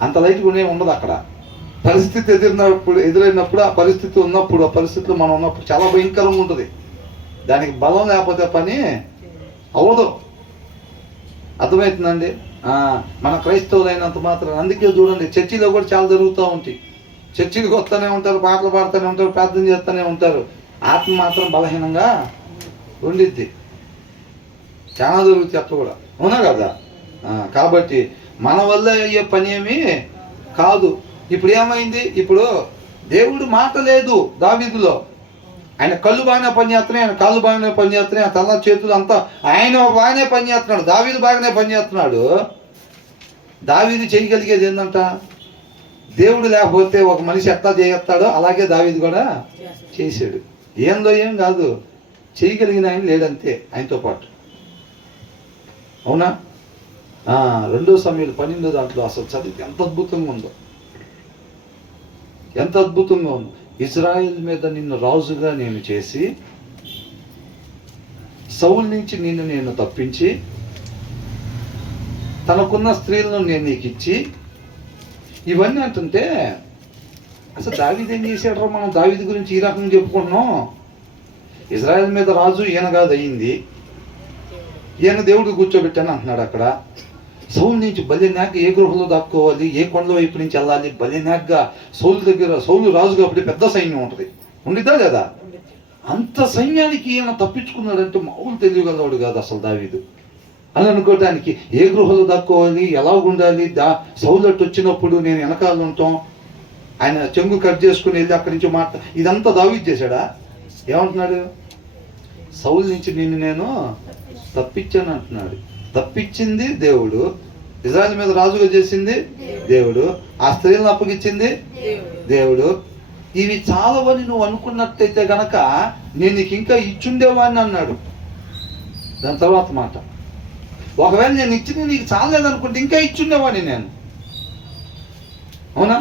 అంత లైట్గా ఉండదు అక్కడ. పరిస్థితి ఎదురైనప్పుడు ఆ పరిస్థితి ఉన్నప్పుడు, ఆ పరిస్థితిలో మనం ఉన్నప్పుడు చాలా భయంకరంగా ఉంటుంది. దానికి బలం లేకపోతే పని అవ్వదు. అర్థమవుతుందండి? మన క్రైస్తవులు అయినంత మాత్రం. అందుకే చూడండి, చర్చిలో కూడా చాలా జరుగుతూ ఉంటాయి. చర్చిలకు వస్తూనే ఉంటారు, పాటలు పాడుతూనే ఉంటారు, ప్రార్థన చేస్తూనే ఉంటారు, ఆత్మ మాత్రం బలహీనంగా ఉండిద్ది. చాలా జరుగుతాయి అట్లా కూడా. అవునా కదా? కాబట్టి మన వల్ల అయ్యే పని ఏమీ కాదు. ఇప్పుడు ఏమైంది? ఇప్పుడు దేవుడు మాట లేదు దావీదులో. ఆయన కళ్ళు బాగానే పనిచేస్తున్నాయి, ఆయన కాళ్ళు బాగానే పనిచేస్తున్నాయి, ఆయన తల చేతులు అంతా ఆయన బాగానే పనిచేస్తున్నాడు, దావీదు బాగానే పనిచేస్తున్నాడు. దావీదు చేయగలిగేది ఏంటంట? దేవుడు లేకపోతే ఒక మనిషి ఎట్లా చేస్తాడో అలాగే దావీదు కూడా చేశాడు. ఏందో ఏం కాదు, చేయగలిగిన ఆయన లేడంతే ఆయనతో పాటు. అవునా? 2 సమూయేలు 12 దాంట్లో అసలు చదివితే ఎంత అద్భుతంగా ఉందో, ఎంత అద్భుతంగా ఉందో. ఇజ్రాయెల్ మీద నిన్ను రాజుగా నేను చేసి, సౌలు నుంచి నిన్ను నేను తప్పించి, తనకున్న స్త్రీలను నేను నీకు ఇచ్చి, ఇవన్నీ అంటుంటే అసలు దావీదు ఏం చేశాడు? మనం దావీదు గురించి ఈ రకంగా చెప్పుకుంటున్నాం. ఇజ్రాయెల్ మీద రాజు ఈయన కాదు అయ్యింది, ఈయన దేవుడు కూర్చోబెట్టాను అంటున్నాడు అక్కడ. సౌలు నుంచి బలినాక ఏ గృహంలో దాక్కోవాలి, ఏ కొండ వైపు నుంచి వెళ్ళాలి, బలినాగ్గా సౌలు దగ్గర, సౌలు రాజు కాబట్టి పెద్ద సైన్యం ఉంటుంది, ఉండిద్దా లేదా? అంత సైన్యానికి ఈయన తప్పించుకున్నాడంటే మామూలు తెలియగలవాడు కాదు అసలు దావీదు అని అనుకోవటానికి. ఏ గృహంలో దాక్కోవాలి, ఎలా ఉండాలి, సౌలు అట్టు వచ్చినప్పుడు నేను వెనకాల ఉంటాం, ఆయన చెంగు కట్ చేసుకుని వెళ్ళి అక్కడి నుంచి ఇదంతా దావీదు చేశాడా? ఏమంటున్నాడు? సౌలు నుంచి నిన్ను నేను తప్పించాను అంటున్నాడు. తప్పించింది దేవుడు, ఇజ్రాయెల్ మీద రాజుగా చేసింది దేవుడు, ఆ స్త్రీలను అప్పగించింది దేవుడు. ఇవి చాలవని నువ్వు అనుకున్నట్టయితే గనక నేను నీకు ఇంకా ఇచ్చుండేవాడిని అన్నాడు. దాని తర్వాత మాట, ఒకవేళ నేను ఇచ్చింది నీకు చాలేదనుకుంటే ఇంకా ఇచ్చుండేవాడిని నేను, అవునా?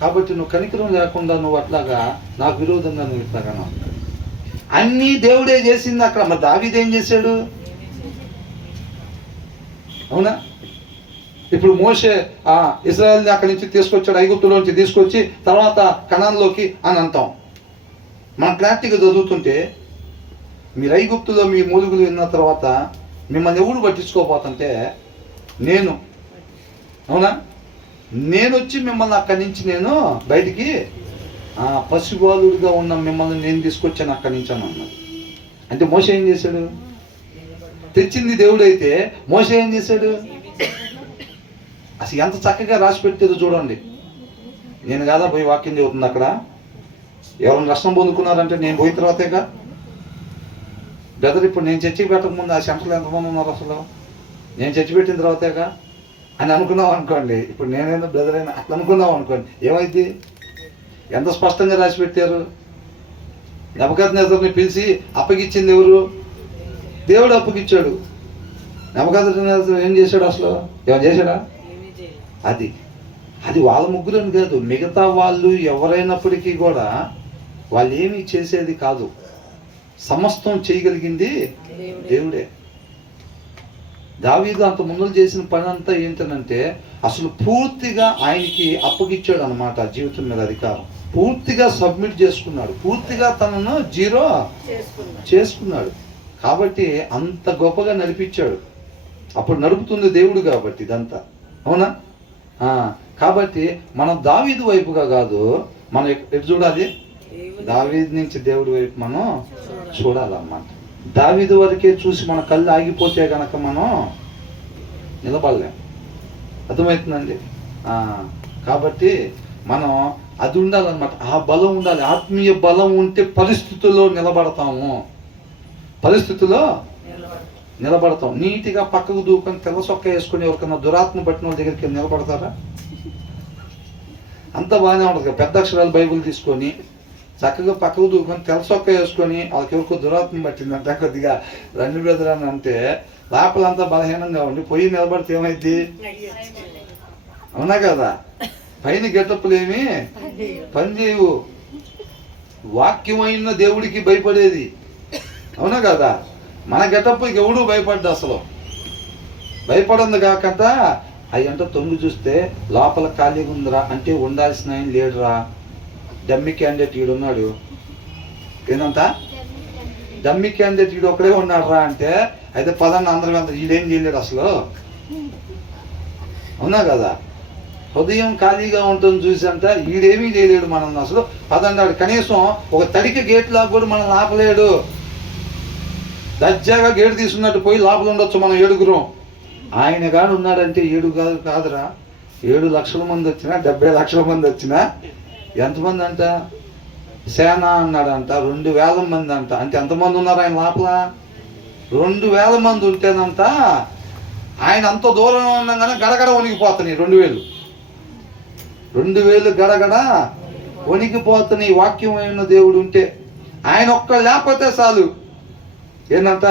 కాబట్టి నువ్వు కనికరం లేకుండా నువ్వు అట్లాగా నాకు విరోధంగా నువ్వు ఇట్లాగా అన్నాడు. అన్నీ దేవుడే చేసింది అక్కడ. మరి దావీదు ఏం చేశాడు? అవునా? ఇప్పుడు మోషే ఇశ్రాయేల్ని అక్కడి నుంచి తీసుకొచ్చాడు, ఐగుప్తులో నుంచి తీసుకొచ్చి తర్వాత కనాన్లోకి అని అంటాం. మనం క్లారిటీగా చదువుతుంటే, మీరు ఐగుప్తులో మీ మూలుగులు విన్న తర్వాత మిమ్మల్ని ఎవరు పట్టించుకోపోతుంటే నేను, అవునా, నేను వచ్చి మిమ్మల్ని అక్కడి నుంచి నేను బయటికి పసిబాలుడిగా ఉన్న మిమ్మల్ని నేను తీసుకొచ్చాను అక్కడి నుంచి అని అన్నాడు. అంటే మోషే ఏం చేశాడు? తెచ్చింది దేవుడైతే మోషే ఏం చేశాడు? అసలు ఎంత చక్కగా రాసి పెట్టేదో చూడండి. నేను కాదా పోయి వాక్యం చదువుతుంది అక్కడ. ఎవరైనా నష్టం పొందుకున్నారంటే నేను పోయిన తర్వాతేగా. బ్రదర్ ఇప్పుడు నేను చర్చికి పెట్టకముందు ఆ సెంటర్లో ఎంతమంది ఉన్నారు అసలు? నేను చర్చి పెట్టిన తర్వాతేగా అని అనుకున్నాం అనుకోండి. ఇప్పుడు నేనైనా బ్రదర్ అయినా అట్లా అనుకున్నాం అనుకోండి, ఏమైంది? ఎంత స్పష్టంగా రాసి పెట్టారు. నెబుకద్నెజరుని పిలిచి అప్పగిచ్చింది ఎవరు? దేవుడు అప్పగిచ్చాడు. నెబుకద్నెజరు ఏం చేశాడు అసలు? ఏమైనా చేశాడా? అది వాళ్ళ ముగ్గురని కాదు, మిగతా వాళ్ళు ఎవరైనప్పటికీ కూడా వాళ్ళు ఏమీ చేసేది కాదు. సమస్తం చేయగలిగింది దేవుడే. దావీదు అంత ముందు చేసిన పని అంతా ఏంటనంటే అసలు పూర్తిగా ఆయనకి అప్పగిచ్చాడు అనమాట. జీవితం మీద అధికారం పూర్తిగా సబ్మిట్ చేసుకున్నాడు, పూర్తిగా తనను జీరో చేసుకున్నాడు. కాబట్టి అంత గొప్పగా నడిపించాడు. అప్పుడు నడుపుతుంది దేవుడు కాబట్టి ఇదంతా, అవునా? కాబట్టి మనం దావీదు వైపుగా కాదు, మనం ఎటు చూడాలి? దావీదు నుంచి దేవుడి వైపు మనం చూడాలన్నమాట. దావీదు వరకే చూసి మన కళ్ళు ఆగిపోతే గనక మనం నిలబడలేం. అర్థమవుతుందండి? కాబట్టి మనం అది ఉండాలన్నమాట. ఆ బలం ఉండాలి. ఆత్మీయ బలం ఉంటే పరిస్థితుల్లో నిలబడతాము, పరిస్థితుల్లో నిలబడతాం. నీట్గా పక్కకు దూకొని తెల్ల సొక్క వేసుకొని ఎవరికన్నా దురాత్మ పట్టిన వాళ్ళ దగ్గరికి నిలబడతారా? అంత బాగానే ఉంటుంది. పెద్ద అక్షరాలు బైబుల్ తీసుకొని చక్కగా పక్కకు దూకొని తెల్ల సొక్క వేసుకొని వాళ్ళకి ఎవరికో దురాత్మ పట్టిందంటే కొద్దిగా రెండు బెదరని అంటే లోపలంతా బలహీనంగా ఉండి పోయి నిలబడితే ఏమైంది? అవునా కదా? పైన గెటప్పులేమి పని చేయవు. వాక్యమైన దేవుడికి భయపడేది, అవునా కదా? మన గెటప్పుకి ఎవడు భయపడ్డా అసలు భయపడింది కాకుండా అయ్యంట తొంగి చూస్తే లోపల ఖాళీగా ఉందిరా అంటే ఉండాల్సిన ఆయన లేడురా. డమ్మి క్యాండిడేట్ ఈడున్నాడు. ఏందంతా డమ్మి క్యాండిడేట్ ఈడు ఒకడే ఉన్నాడు రా అంటే అయితే పదండి అందరం వెళ్తాం. ఈడేం చేయలేడు అసలు, అవునా కదా? హృదయం ఖాళీగా ఉంటుంది చూసి అంట ఈడేమీ చేయలేడు మనల్ని అసలు. పదండి కనీసం ఒక తడికి గేట్ లాగా కూడా మనం ఆపలేడు. దర్జాగా గేటు తీసుకున్నట్టు పోయి లోపల ఉండొచ్చు మనం ఏడుగురం. ఆయన కాడు ఉన్నాడంటే 7 కాదురా, 7 లక్షల మంది వచ్చినా 70 లక్షల మంది వచ్చినా ఎంతమంది అంట? సేన అన్నాడంట 2,000 మంది అంట. అంటే ఎంతమంది ఉన్నారు ఆయన లోపల? 2,000 మంది ఉంటేనంట ఆయన అంత దూరం ఉండగానే గడగడ వణికిపోతున్నాయి. 2,000 గడగడ వణికిపోతున్నాయి. వాక్యమైన దేవుడు ఉంటే ఆయన ఒక్క లేకపోతే చాలు. ఏంటంట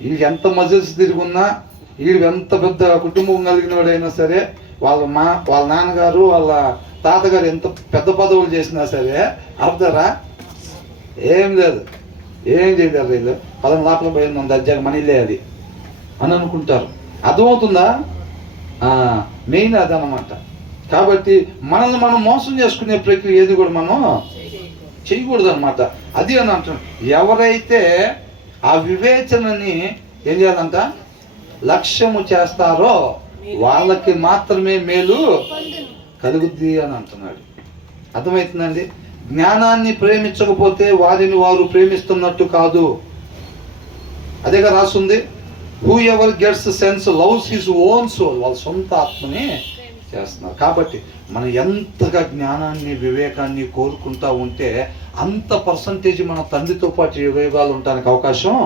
వీళ్ళకి ఎంత మజిల్స్ తిరుగున్నా, వీడు ఎంత పెద్ద కుటుంబం కలిగిన వాడైనా సరే, వాళ్ళ నాన్నగారు వాళ్ళ తాతగారు ఎంత పెద్ద పదవులు చేసినా సరే అర్థరా ఏం లేదు, ఏం చేయలేరు వీళ్ళు. పదం లోపల పోయింది దర్జాగా మనీలే అది అని అనుకుంటారు. అర్థమవుతుందా? మెయిన్ అదనమాట. కాబట్టి మనల్ని మనం మోసం చేసుకునే ప్రక్రియ ఏది కూడా మనం చేయకూడదు అనమాట. అది అని అంటున్నాను. ఎవరైతే ఆ వివేచనని ఏం చేయాలంట, లక్ష్యము చేస్తారో వాళ్ళకి మాత్రమే మేలు పొందును. కలుగుద్ది అని అంటున్నాడు. అర్థమవుతుందండి? జ్ఞానాన్ని ప్రేమించకపోతే వారిని వారు ప్రేమిస్తున్నట్టు కాదు. అదేగా రాస్తుంది, whoever gets sense loves his own soul. వాళ్ళ సొంత ఆత్మని చేస్తున్నారు. కాబట్టి మనం ఎంతగా జ్ఞానాన్ని వివేకాన్ని కోరుకుంటా ఉంటే అంత పర్సంటేజ్ మన తండ్రితో పాటు యుగాలు ఉండడానికి అవకాశం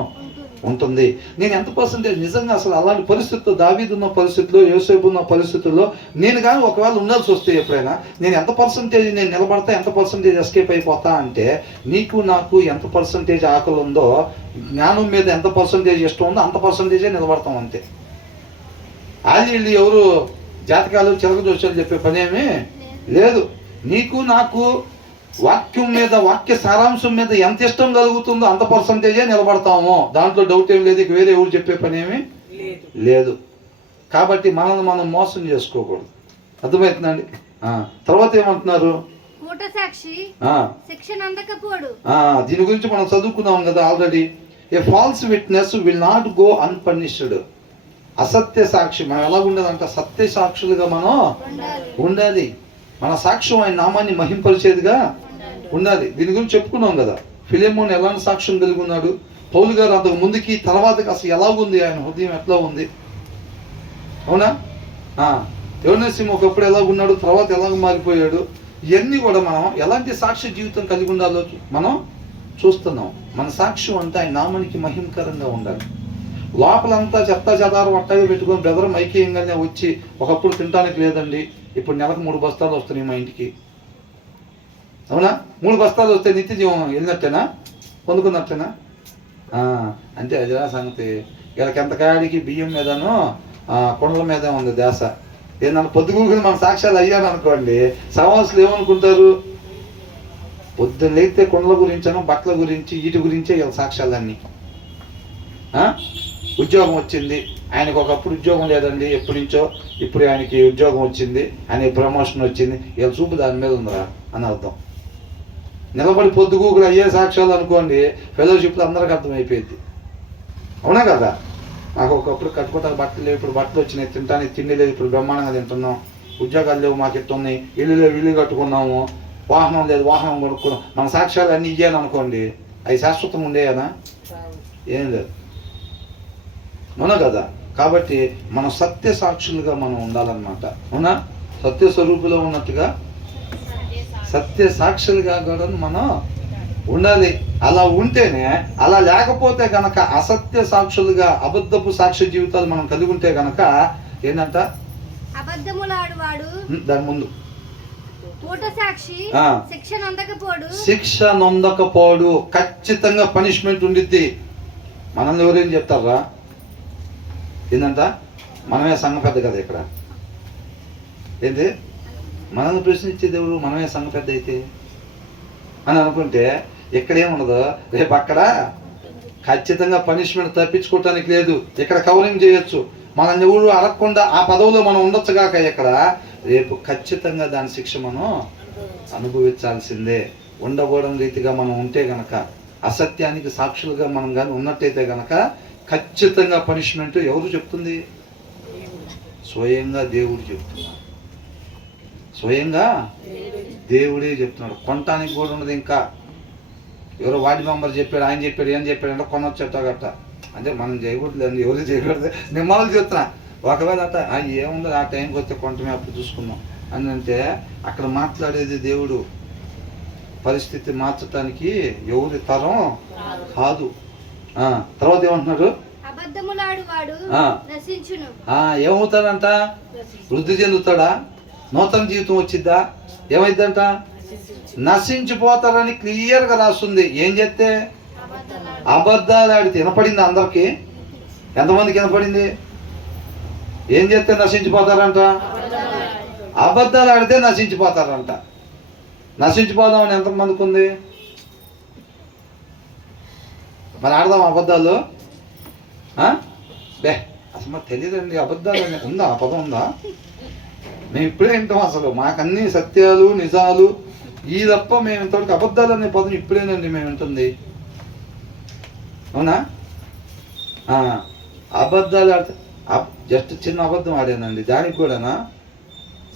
ఉంటుంది. నేను ఎంత పర్సంటేజ్ నిజంగా అసలు అలాంటి పరిస్థితుల్లో, దావీదు ఉన్న పరిస్థితుల్లో, యోసేపు ఉన్న పరిస్థితుల్లో నేను కానీ ఒకవేళ ఉండాల్సి వస్తే ఎప్పుడైనా నేను ఎంత పర్సంటేజ్ నేను నిలబడతా, ఎంత పర్సంటేజ్ ఎస్కేప్ అయిపోతా అంటే, నీకు నాకు ఎంత పర్సంటేజ్ ఆకలి ఉందో, జ్ఞానం మీద ఎంత పర్సంటేజ్ ఇష్టం ఉందో అంత పర్సంటేజే నిలబడతాం అంతే. వీళ్ళు ఎవరు జాతకాలు చిలక దోషాలు చెప్పే పనేమీ లేదు. నీకు నాకు వాక్యం మీద, వాక్య సారాంశం మీద ఎంత ఇష్టం కలుగుతుందో అంత పర్సంటేజే నిలబడతాము. దాంట్లో డౌట్ ఏం లేదు. ఇక వేరే ఎవరు చెప్పే పని ఏమీ లేదు. కాబట్టి మనల్ని మనం మోసం చేసుకోకూడదు. అర్థమవుతుందండి? తర్వాత ఏమంటున్నారు, కూట సాక్షి శిక్షణ అందకపోడు. దీని గురించి మనం చదువుకున్నాం కదా already. A falls witness will not go అన్పనిష్డ్. అసత్య సాక్షి మనం ఎలా ఉండదంట, సత్య సాక్షులుగా మనం ఉండాలి. మన సాక్ష్యం ఆయన నామాన్ని మహింపరిచేదిగా ఉండాలి. దీని గురించి చెప్పుకున్నాం కదా. ఫిలెమోను ఎలాంటి సాక్ష్యం కలిగి ఉన్నాడు, పౌలు గారు అంతకు ముందుకి తర్వాతకి అసలు ఎలాగుంది, ఆయన హృదయం ఎట్లా ఉంది, అవునా? యోనేసిము ఒకప్పుడు ఎలాగున్నాడు, తర్వాత ఎలాగ మారిపోయాడు. ఇవన్నీ కూడా మనం ఎలాంటి సాక్ష్య జీవితం కలిగి ఉండాలో మనం చూస్తున్నాం. మన సాక్ష్యం అంతా ఆయన నామానికి మహిమకరంగా ఉండాలి. లోపలంతా చెత్త చెదారం అట్టగా పెట్టుకొని బ్రదర్ మైకేయంగానే వచ్చి ఒకప్పుడు తినడానికి లేదండి, ఇప్పుడు నెలకు 3 బస్తాలు వస్తున్నాయి మా ఇంటికి, అవునా? 3 బస్తాలు వస్తే నిత్య జీవం వెళ్ళినట్టేనా, పొందుకున్నట్టేనా? అంటే అదిరా సంగతి. వీళ్ళకి ఎంతకాడికి బియ్యం మీదనో కొండల మీద ఉంది ధ్యాస. ఏంటంటే పొద్దుగూకుని మన సాక్ష్యాలు అయ్యాను అనుకోండి, సమాసులు ఏమనుకుంటారు, పొద్దున్న లేస్తే కొండల గురించను, బట్టల గురించి, వీటి గురించే వీళ్ళ సాక్ష్యాలన్నీ. ఉద్యోగం వచ్చింది ఆయనకు, ఒకప్పుడు ఉద్యోగం లేదండి ఎప్పటి నుంచో, ఇప్పుడు ఆయనకి ఉద్యోగం వచ్చింది, ఆయనకి ప్రమోషన్ వచ్చింది, వీళ్ళ చూపు దాని మీద ఉందిరా అని అర్థం. నిలబడి పొద్దుగూకులు అయ్యే సాక్ష్యాలు అనుకోండి, ఫెలోషిప్లో అందరికి అర్థమైపోయింది, అవునా కదా? నాకు ఒకప్పుడు కట్టుకోవటానికి బట్టలు లేవు, ఇప్పుడు బట్టలు వచ్చినాయి, తినడానికి తిండి లేదు, ఇప్పుడు బ్రహ్మాండంగా తింటున్నాం. ఉద్యోగాలు లేవు, మాకు ఇట్టున్నాయి, ఇల్లు లేవు, ఇల్లు కట్టుకున్నాము, వాహనం లేదు, వాహనం కొనుక్కున్నాం. మన సాక్ష్యాలు అన్నీ ఇయ్యాను అనుకోండి, అవి శాశ్వతం ఉండేయనా? ఏం లేదు, అవునా కదా? కాబట్టి మనం సత్య సాక్షులుగా మనం ఉండాలన్నమాట, అవునా? సత్య స్వరూపులో ఉన్నట్టుగా సత్య సాక్షులుగా కూడా మనం ఉండాలి. అలా ఉంటేనే, అలా లేకపోతే గనక అసత్య సాక్షులుగా, అబద్ధపు సాక్ష్య జీవితాలు మనం కలిగి ఉంటే గనక ఏంటంట, అబద్ధములాడువాడు దాని ముందు కూట సాక్షి శిక్ష నొందకపోడు. శిక్ష నొందకపోడు, ఖచ్చితంగా పనిష్మెంట్ ఉండిద్ది. మనల్ని ఎవరేం చెప్తారా, ఏంటంట, మనమే సంఘ పెద్ద కదా ఇక్కడ, ఏంటి మనల్ని ప్రశ్నించేది ఎవరు, మనమే సంఘ పెద్ద అయితే అని అనుకుంటే ఇక్కడేముండదు, రేపు అక్కడ ఖచ్చితంగా పనిష్మెంట్ తప్పించుకోవటానికి లేదు. ఇక్కడ కవరింగ్ చేయొచ్చు, మనం ఎవరు అడగకుండా ఆ పదవిలో మనం ఉండొచ్చు కాక, ఇక్కడ రేపు ఖచ్చితంగా దాని శిక్ష మనం అనుభవించాల్సిందే. ఉండకూడని రీతిగా మనం ఉంటే గనక, అసత్యానికి సాక్షులుగా మనం కానీ ఉన్నట్టయితే గనక ఖచ్చితంగా పనిష్మెంట్ ఎవరు చెప్తుంది, స్వయంగా దేవుడు చెప్తున్నాడు. స్వయంగా దేవుడే చెప్తున్నాడు. కొనటానికి కూడా ఉన్నది. ఇంకా ఎవరో వార్డు మెంబర్ చెప్పాడు, ఆయన చెప్పాడు, ఏం చెప్పాడు అంటే కొనొచ్చేట గట్ట, అంటే మనం చేయకూడదు, ఎవరు చేయకూడదు. నేను మొదలు చెప్తున్నా, ఒకవేళ అట్ట ఏముందో ఆ టైంకి వస్తే కొంటమే అప్పుడు చూసుకుందాం అని అంటే, అక్కడ మాట్లాడేది దేవుడు. పరిస్థితి మార్చడానికి ఎవరి తరం కాదు. తర్వాత ఏమంటున్నాడు, ఏమవుతాడంట, వృద్ధి చెందుతాడా, నూతన జీవితం వచ్చిద్దా, ఏమైందంట, నశించిపోతారని క్లియర్గా రాస్తుంది. ఏం చేస్తే, అబద్ధాలు ఆడితే. వినపడింది అందరికి? ఎంతమందికి వినపడింది? ఏం చేస్తే నశించిపోతారంట, అబద్ధాలు ఆడితే నశించిపోతారంట. నశించిపోదామని ఎంతమందికి ఉంది? మరి ఆడదాం అబద్ధాలు? బే అసలు మాకు తెలియదండి అబద్ధాలు అని ఉందా, ఆ పదం ఉందా? మేము ఇప్పుడే వింటాం. అసలు మాకన్నీ సత్యాలు నిజాలు ఈ తప్ప మేము ఇంతవరకు అబద్ధాలు అనే పదం ఇప్పుడేనండి మేము వింటుంది. అవునా? అబద్ధాలు ఆడితే జస్ట్ చిన్న అబద్ధం ఆడానండి, దానికి కూడానా?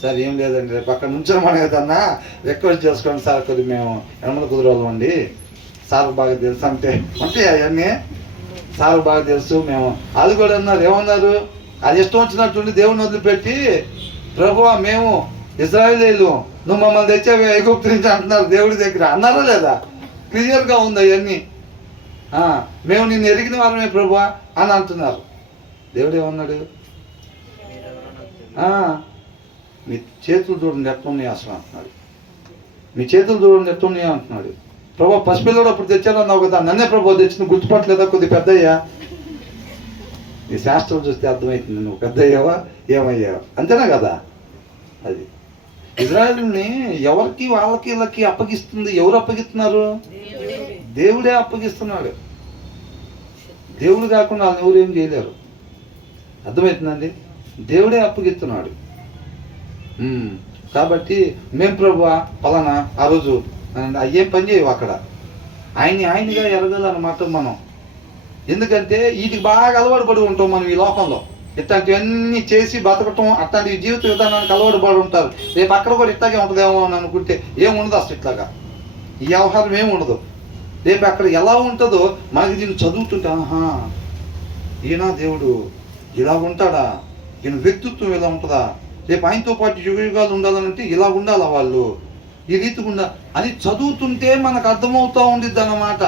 సార్ ఏం లేదండి, రేపు అక్కడ నుంచోమని ఏదన్నా రిక్వెస్ట్ చేసుకోండి సార్, కొద్దిగా మేము ఎనమల కుదిరోళ్ళం అండి, సార్ బాగా తెలుసు అంటే అవన్నీ సార్ బాగా తెలుసు మేము. అది కూడా అన్నారు, ఏమన్నారు? అది ఇష్టం వచ్చినట్టుండి దేవుని వదిలిపెట్టి ప్రభువా మేము ఇజ్రాయేలీలు, నువ్వు మమ్మల్ని తెచ్చావు ఐగుప్తు నుంచి అంటున్నారు దేవుడి దగ్గర. అన్నారా లేదా? క్లియర్గా ఉంది అవన్నీ. మేము నిన్ను ఎరిగిన వారమే ప్రభువా అని అంటున్నారు. దేవుడు ఏమన్నాడు? మీ చేతులు చూడండి ఎట్లున్నాయి అసలు అంటున్నాడు. మీ చేతులు చూడండి ఎట్లున్నాయి అంటున్నాడు. ప్రభా పసిపిల్లడు అప్పుడు తెచ్చానన్నావు కదా, నన్నే ప్రభా తెచ్చిన గుర్తుపట్టలేదా? కొద్ది పెద్దయ్యా. నీ శాస్త్రం చూస్తే అర్థమవుతుంది నువ్వు పెద్దయ్యావా ఏమయ్యావా, అంతేనా కదా? అది ఇజ్రాయేలుని ఎవరికి వాళ్ళకి వీళ్ళకి అప్పగిస్తుంది. ఎవరు అప్పగిస్తున్నారు? దేవుడే అప్పగిస్తున్నాడు. దేవుడు కాకుండా వాళ్ళని ఎవరు ఏం చేయలేరు. అర్థమవుతుందండి? దేవుడే అప్పగిస్తున్నాడు. కాబట్టి మేము ప్రభువా పలానా ఆ రోజు ఏం పని చేయవు అక్కడ, ఆయనగా ఎరగాలన్నమాట మనం. ఎందుకంటే వీటికి బాగా అలవాటు పడి ఉంటాం మనం ఈ లోకంలో. ఇట్లాంటివన్నీ చేసి బతకటం, అట్లాంటి జీవిత విధానానికి అలవాటు పడి ఉంటారు. రేపు అక్కడ కూడా ఇట్లాగే ఉంటుందేమో అని అనుకుంటే ఏముండదు అసలు. ఇట్లాగా ఈ వ్యవహారం ఏమి ఉండదు. రేపు అక్కడ ఎలా ఉంటుందో మనకి దీన్ని చదువుతుంటే, ఈయన దేవుడు ఇలా ఉంటాడా, ఈయన వ్యక్తిత్వం ఇలా ఉంటుందా, రేపు ఆయనతో పాటు యుగాలు ఉండాలంటే ఇలా ఉండాలా వాళ్ళు, ఈ రీతిగా ఉండాలి అని చదువుతుంటే మనకు అర్థమవుతూ ఉండిద్ది అన్నమాట.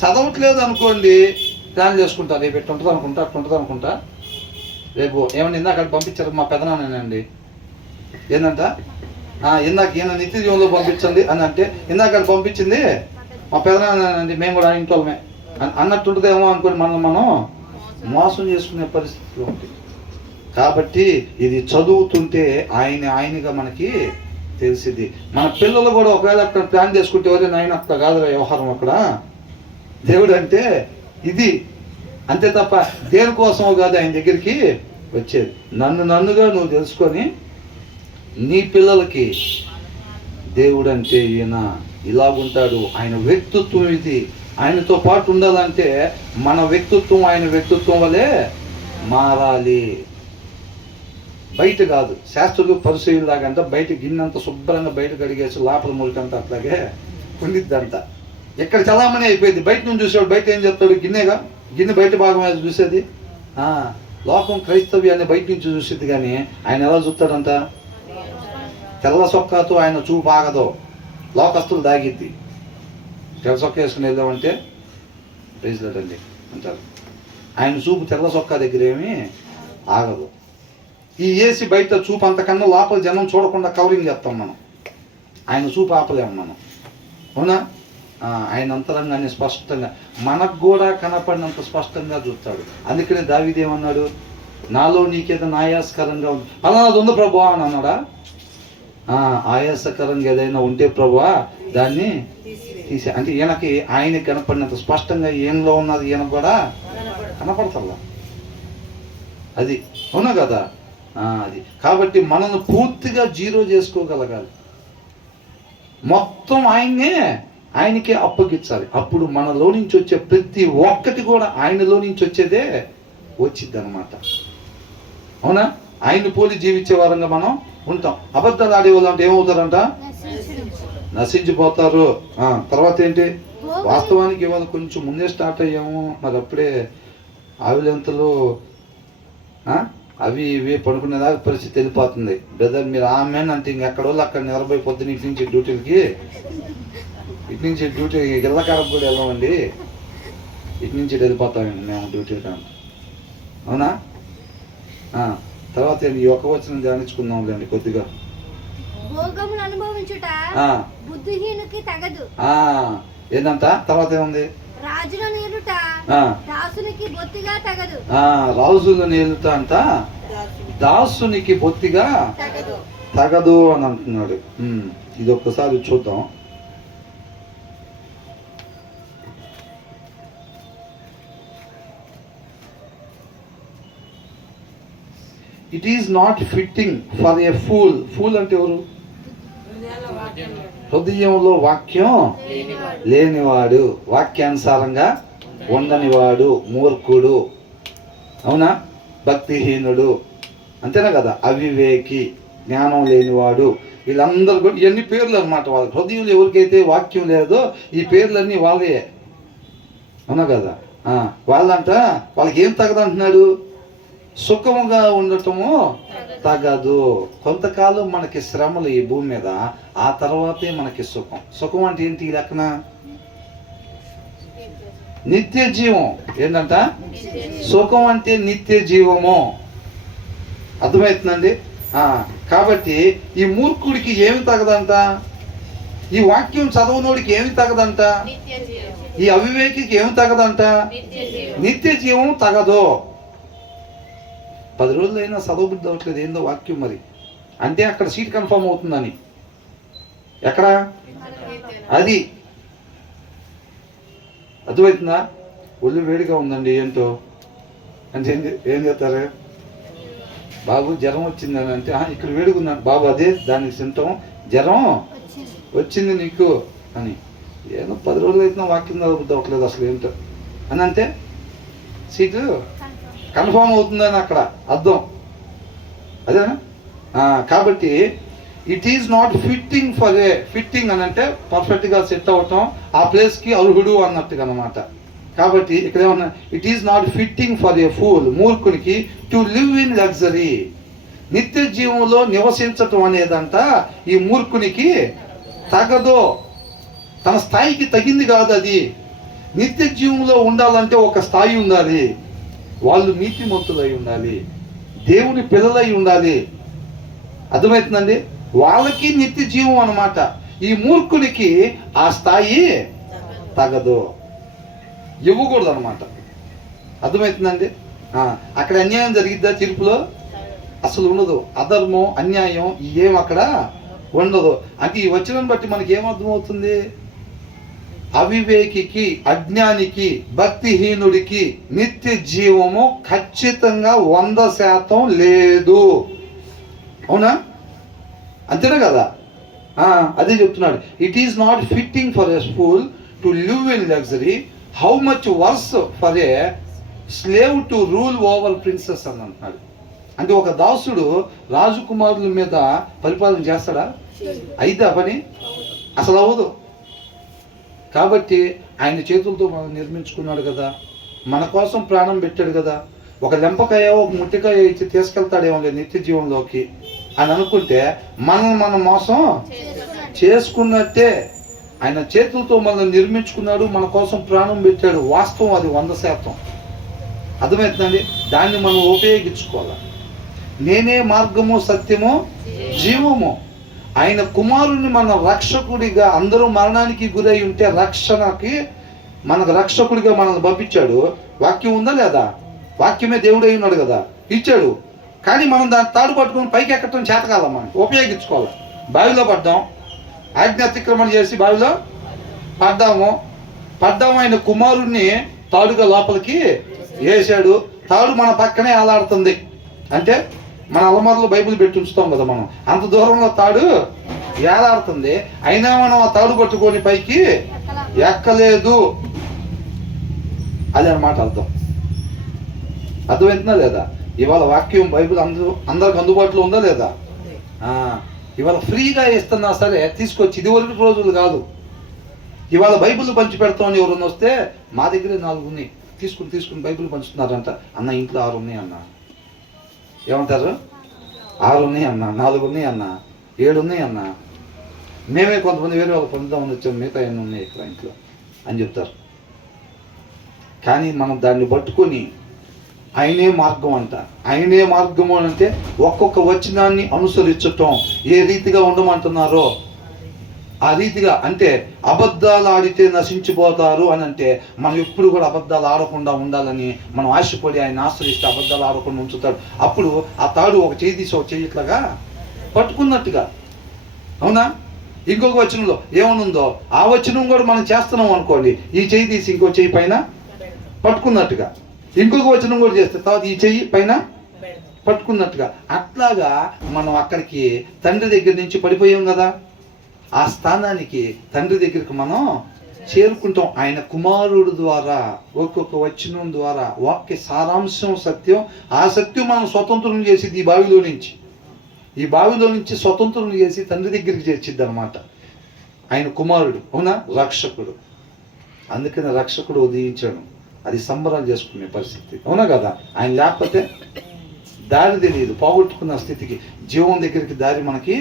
చదవట్లేదు అనుకోండి, ప్లాన్ చేసుకుంటా రేపు ఎట్టు ఉంటుంది అనుకుంటా, అట్టు ఉంటుంది అనుకుంటా. రేపు ఏమన్నా ఇందాక పంపించారు మా పెదనాన్నండి, ఏంటంట ఇందాక ఈయన నిత్య జీవంలో పంపించండి అని అంటే, ఇందాక పంపించింది మా పెదనాన్నండి, మేము కూడా ఇంట్లోమే అన్నట్టుంటుందేమో అనుకోని మనం మోసం చేసుకునే పరిస్థితిలో ఉంటుంది. కాబట్టి ఇది చదువుతుంటే ఆయనగా మనకి తెలిసింది. మన పిల్లలు కూడా ఒకవేళ అక్కడ ప్లాన్ చేసుకుంటే ఎవరైనా ఆయన అక్కడ కాదు వ్యవహారం అక్కడ. దేవుడు అంటే ఇది అంతే తప్ప దేనికోసమో కాదు ఆయన దగ్గరికి వచ్చేది. నన్నుగా నువ్వు తెలుసుకొని నీ పిల్లలకి దేవుడు అంటే ఈయన ఇలాగుంటాడు, ఆయన వ్యక్తిత్వం ఇది, ఆయనతో పాటు ఉండాలంటే మన వ్యక్తిత్వం ఆయన వ్యక్తిత్వం వలె మారాలి. బయట కాదు. శాస్త్రులు పరిశీలిలాగంట బయట గిన్నెంత శుభ్రంగా బయట కడిగేసి లోపల మురికంతా అట్లాగే ఉండిద్దంట. ఎక్కడ చలామణి అయిపోయింది. బయట నుంచి చూసేవాడు బయట ఏం చెప్తాడు? గిన్నె బయట భాగం మీద చూసేది. లోకం క్రైస్తవ్యాన్ని బయట నుంచి చూసేది, కానీ ఆయన ఎలా చూస్తాడంట? తెల్ల సొక్కాతో ఆయన చూపు ఆగదు, లోకస్తులు దాగిద్ది. తెల్ల సొక్క వేసుకుని వెళ్దామంటే ప్రైజ్లాడండి అంటారు. ఆయన చూపు తెల్ల సొక్కా దగ్గర ఏమీ ఆగదు. ఈ ఏసి బయట చూపు అంతకన్నా లోపల జనం చూడకుండా కవరింగ్ చేస్తాం మనం. ఆయన చూపు ఆపలేము మనం. అవునా? ఆయన అంతరంగాన్ని స్పష్టంగా మనకు కూడా కనపడినంత స్పష్టంగా చూస్తాడు. అందుకనే దావీదు ఏమన్నాడు? నాలో నీకేదైనా ఆయాసకరంగా ఉంది, అలాది ఉంది ప్రభువా అని అన్నాడా? ఆయాసకరంగా ఏదైనా ఉంటే ప్రభువా దాన్ని తీసే. అంటే ఈయనకి ఆయనకి కనపడినంత స్పష్టంగా ఈయనలో ఉన్నది ఈయన కూడా కనపడతల్లా. అది అవునా కదా? అది కాబట్టి మనల్ని పూర్తిగా జీరో చేసుకోగలగాలి. మొత్తం ఆయనకే అప్పగించాలి. అప్పుడు మనలో నుంచి వచ్చే ప్రతి ఒక్కటి కూడా ఆయనలో నుంచి వచ్చేదే వచ్చిద్ది అనమాట. అవునా? ఆయన్ని పోలి జీవించే వారంగా మనం ఉంటాం. అబద్ధాలు ఆడేవాళ్ళు అంటే ఏమవుతారంట? నశించిపోతారు. తర్వాత ఏంటి? వాస్తవానికి ఇవాళ కొంచెం ముందే స్టార్ట్ అయ్యాము, మరి అప్పుడే ఆవిలెంతలు అవి ఇవి పడుకునేదాకా పరిస్థితి వెళ్ళిపోతుంది. బ్రదర్ మీరు ఆమెన్ అంటే ఇంకెక్కడ వాళ్ళు అక్కడ నిలబడి పొద్దున ఇటు నుంచి డ్యూటీలకి, ఇటు నుంచి డ్యూటీ ఇళ్ళకారం కూడా వెళ్ళామండి, ఇటు నుంచి వెళ్ళిపోతామండి మేము డ్యూటీ కానీ. అవునా? తర్వాత ఈ ఒక్క వచనం ధ్యానించుకుందాంలేండి కొద్దిగా. ఏంటంట? తర్వాత ఏముంది? రాజులను ఏలుట అంట దాసునికి బొత్తిగా తగదు అని అంటున్నాడు. ఇది ఒక్కసారి చూద్దాం. It is not fitting for a fool. Fool అంటే ఎవరు? హృదయంలో వాక్యం లేనివాడు, వాక్యానుసారంగా ఉండనివాడు మూర్ఖుడు, అవునా, భక్తిహీనుడు, అంతేనా కదా, అవివేకి, జ్ఞానం లేనివాడు, వీళ్ళందరూ కూడా ఇవన్నీ పేర్లు అనమాట. వాళ్ళ హృదయంలో ఎవరికైతే వాక్యం లేదో ఈ పేర్లన్నీ వాళ్ళే, అవునా కదా. వాళ్ళంట వాళ్ళకి ఏం తగదంటున్నాడు, సుఖముగా ఉండటము తగదు. కొంతకాలం మనకి శ్రమలు ఈ భూమి మీద, ఆ తర్వాతే మనకి సుఖం. సుఖం అంటే ఏంటి ఈ లెక్కన? నిత్య జీవం. ఏంటంట? సుఖం అంటే నిత్య జీవము. అర్థమవుతుందండి? కాబట్టి ఈ మూర్ఖుడికి ఏమి తగదంట, ఈ వాక్యం చదవనోడికి ఏమి తగదంట, ఈ అవివేకికి ఏమి తగదంట, నిత్య జీవం తగదు. 10 రోజులైనా చదవబుద్ధి అవ్వట్లేదు ఏందో వాక్యం. మరి అంటే అక్కడ సీట్ కన్ఫర్మ్ అవుతుందని. ఎక్కడ? అది అర్థమవుతుందా? ఒళ్ళు వేడిగా ఉందండి ఏంటో అంటే ఏం చేస్తారు, బాబు జ్వరం వచ్చిందని అంటే ఇక్కడ వేడుకున్నాను బాబు, అదే దానికి సింటం, జ్వరం వచ్చింది నీకు అని. ఏదో 10 రోజులు అయితే వాక్యం చదవబుద్ధి అవ్వట్లేదు అసలు ఏంటో అని అంటే సీటు కన్ఫర్మ్ అవుతుందని అక్కడ అర్థం, అదేనా? కాబట్టి it is not fitting for A, fitting అని అంటే పర్ఫెక్ట్గా సెట్ అవ్వటం, ఆ ప్లేస్కి అర్హుడు అన్నట్టుగా అనమాట. కాబట్టి ఇక్కడ ఏమన్నా, it is not fitting for a fool, మూర్ఖునికి, టు లివ్ ఇన్ లగ్జరీ, నిత్య జీవంలో నివసించటం అనేదంట ఈ మూర్ఖునికి తగదో, తన స్థాయికి తగింది కాదు అది. నిత్య జీవంలో ఉండాలంటే ఒక స్థాయి ఉండాలి, వాళ్ళు నీతిమంతులై ఉండాలి, దేవుని పిల్లలై ఉండాలి. అర్థమవుతుందండి? వాళ్ళకి నిత్య జీవం అన్నమాట. ఈ మూర్ఖునికి ఆ స్థాయి తగదు, ఇవ్వకూడదు అనమాట. అర్థమవుతుందండి? అక్కడ అన్యాయం జరిగిద్దా తీర్పులో? అసలు ఉండదు. అధర్మం, అన్యాయం ఏం అక్కడ ఉండదు. అంటే ఈ వచనం బట్టి మనకి ఏమర్థమవుతుంది, అవివేకికి, అజ్ఞానికి, భక్తిహీనుడికి నిత్య జీవము ఖచ్చితంగా 100% లేదు. అవునా? అంతేనా కదా? అదే చెప్తున్నాడు. It is not fitting for a fool to live in luxury, how much worse for a slave to rule over princess అని అంటున్నాడు. అంటే ఒక దాసుడు రాజకుమారుల మీద పరిపాలన చేస్తాడా? అయితే ఆ పని అసలు అవ్వదు. కాబట్టి ఆయన చేతులతో మనం నిర్మించుకున్నాడు కదా, మన కోసం ప్రాణం పెట్టాడు కదా. ఒక లెంపకాయ, ఒక ముట్టికాయ ఇచ్చి తీసుకెళ్తాడేమో లేదు నిత్య జీవంలోకి అని అనుకుంటే మనం మోసం చేసుకున్నట్టే. ఆయన చేతులతో మనల్ని నిర్మించుకున్నాడు, మన కోసం ప్రాణం పెట్టాడు. వాస్తవం అది 100%. అర్థమవుతుందండి? దాన్ని మనం ఉపయోగించుకోవాలి. నేనే మార్గము, సత్యము, జీవము. ఆయన కుమారుని మన రక్షకుడిగా, అందరూ మరణానికి గురై ఉంటే రక్షణకి మనకు రక్షకుడిగా మనల్ని పంపించాడు. వాక్యం ఉందా లేదా? వాక్యమే దేవుడై ఉన్నాడు కదా, ఇచ్చాడు. కానీ మనం దాన్ని తాడు పట్టుకొని పైకి ఎక్కడం చేతకాల, మనం ఉపయోగించుకోవాలి. బావిలో పడ్డాం, ఆజ్ఞ అతిక్రమణ చేసి బావిలో పడ్డాము. ఆయన కుమారుణ్ణి తాడుగా లోపలికి వేసాడు. తాడు మన పక్కనే అలాడుతుంది. అంటే మన అలమారులో బైబిల్ పెట్టి ఉంచుతాం కదా మనం, అంత దూరంలో తాడు ఏలాడుతుంది. అయినా మనం ఆ తాడు పట్టుకొని పైకి ఎక్కలేదు. అదే అన్నమాట అర్థం. అర్థమవుతుందా లేదా? ఇవాళ వాక్యం బైబిల్ అందరికి అందుబాటులో ఉందా లేదా? ఇవాళ ఫ్రీగా ఇస్తున్నా సరే తీసుకొచ్చి, ఇదివరకు రోజులు కాదు. ఇవాళ బైబిల్ పంచి పెడతామని ఎవరన్నా వస్తే మా దగ్గరే 4 ఉన్నాయి, తీసుకుని బైబిల్ పంచుతున్నారంట. అన్న ఇంట్లో 6 ఉన్నాయి అన్న. ఏమంటారు? 6 ఉన్నాయి అన్న, 4 ఉన్నాయి అన్న, 7 ఉన్నాయి అన్న. మేమే కొంతమంది వేరే వాళ్ళు పొందుదామని వచ్చాం, మిగతా ఎన్ని ఉన్నాయి ఇక్కడ ఇంట్లో అని చెప్తారు. కానీ మనం దాన్ని పట్టుకొని ఆయనే మార్గం అంట. ఆయనే మార్గము అంటే ఒక్కొక్క వచనాన్ని అనుసరించటం, ఏ రీతిగా ఉండమంటున్నారో ఆ రీతిగా. అంటే అబద్ధాలు ఆడితే నశించిపోతారు అని అంటే మనం ఎప్పుడు కూడా అబద్ధాలు ఆడకుండా ఉండాలని మనం ఆశపడి ఆయన ఆశ్రయిస్తే అబద్ధాలు ఆడకుండా ఉంచుతాడు. అప్పుడు ఆ తాడు ఒక చేయి తీసి ఒక చేయి ఇట్లాగా పట్టుకున్నట్టుగా. అవునా? ఇంకొక వచనంలో ఏమనుందో ఆ వచనం కూడా మనం చేస్తున్నాం అనుకోండి, ఈ చేయి తీసి ఇంకో చేయి పైన పట్టుకున్నట్టుగా. ఇంకొక వచనం కూడా చేస్తే తర్వాత ఈ చెయ్యి పైన పట్టుకున్నట్టుగా. అట్లాగా మనం అక్కడికి తండ్రి దగ్గర నుంచి పడిపోయాం కదా. ఆ స్థానానికి తండ్రి దగ్గరికి మనం చేరుకుంటాం. ఆయన కుమారుడు ద్వారా, ఒక్కొక్క వచనం ద్వారా వాక్య సారాంశం సత్యం. ఆ సత్యం మనం స్వతంత్రం చేసేది ఈ బావిలో నుంచి స్వతంత్రం చేసి తండ్రి దగ్గరికి చేర్చిద్ది అనమాట. ఆయన కుమారుడు, అవునా, రక్షకుడు. అందుకని రక్షకుడు ఉదయించాడు. అది సంబరాలు చేసుకునే పరిస్థితి, అవునా కదా. ఆయన లేకపోతే దారి తెలియదు. పోగొట్టుకున్న స్థితికి, జీవం దగ్గరికి దారి మనకి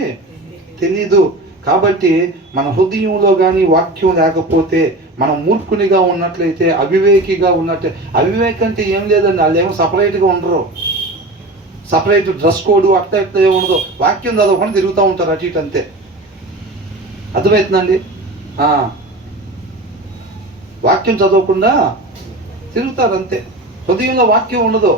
తెలియదు. కాబట్టి మన హృదయంలో కానీ వాక్యం లేకపోతే మనం మూర్ఖునిగా ఉన్నట్లయితే, అవివేకిగా ఉన్నట్లయితే, అవివేకం అంటే ఏం లేదండి, వాళ్ళు ఏమో సపరేట్గా ఉండరు. సపరేట్ డ్రెస్ కోడ్ అట్లా ఇట్లా ఏమి ఉండదు. వాక్యం చదవకుండా తిరుగుతూ ఉంటారు అటు ఇటు, అంతే. అర్థమవుతుందండి. వాక్యం చదవకుండా తిరుగుతారు అంతే. హృదయంలో వాక్యం ఉండదు,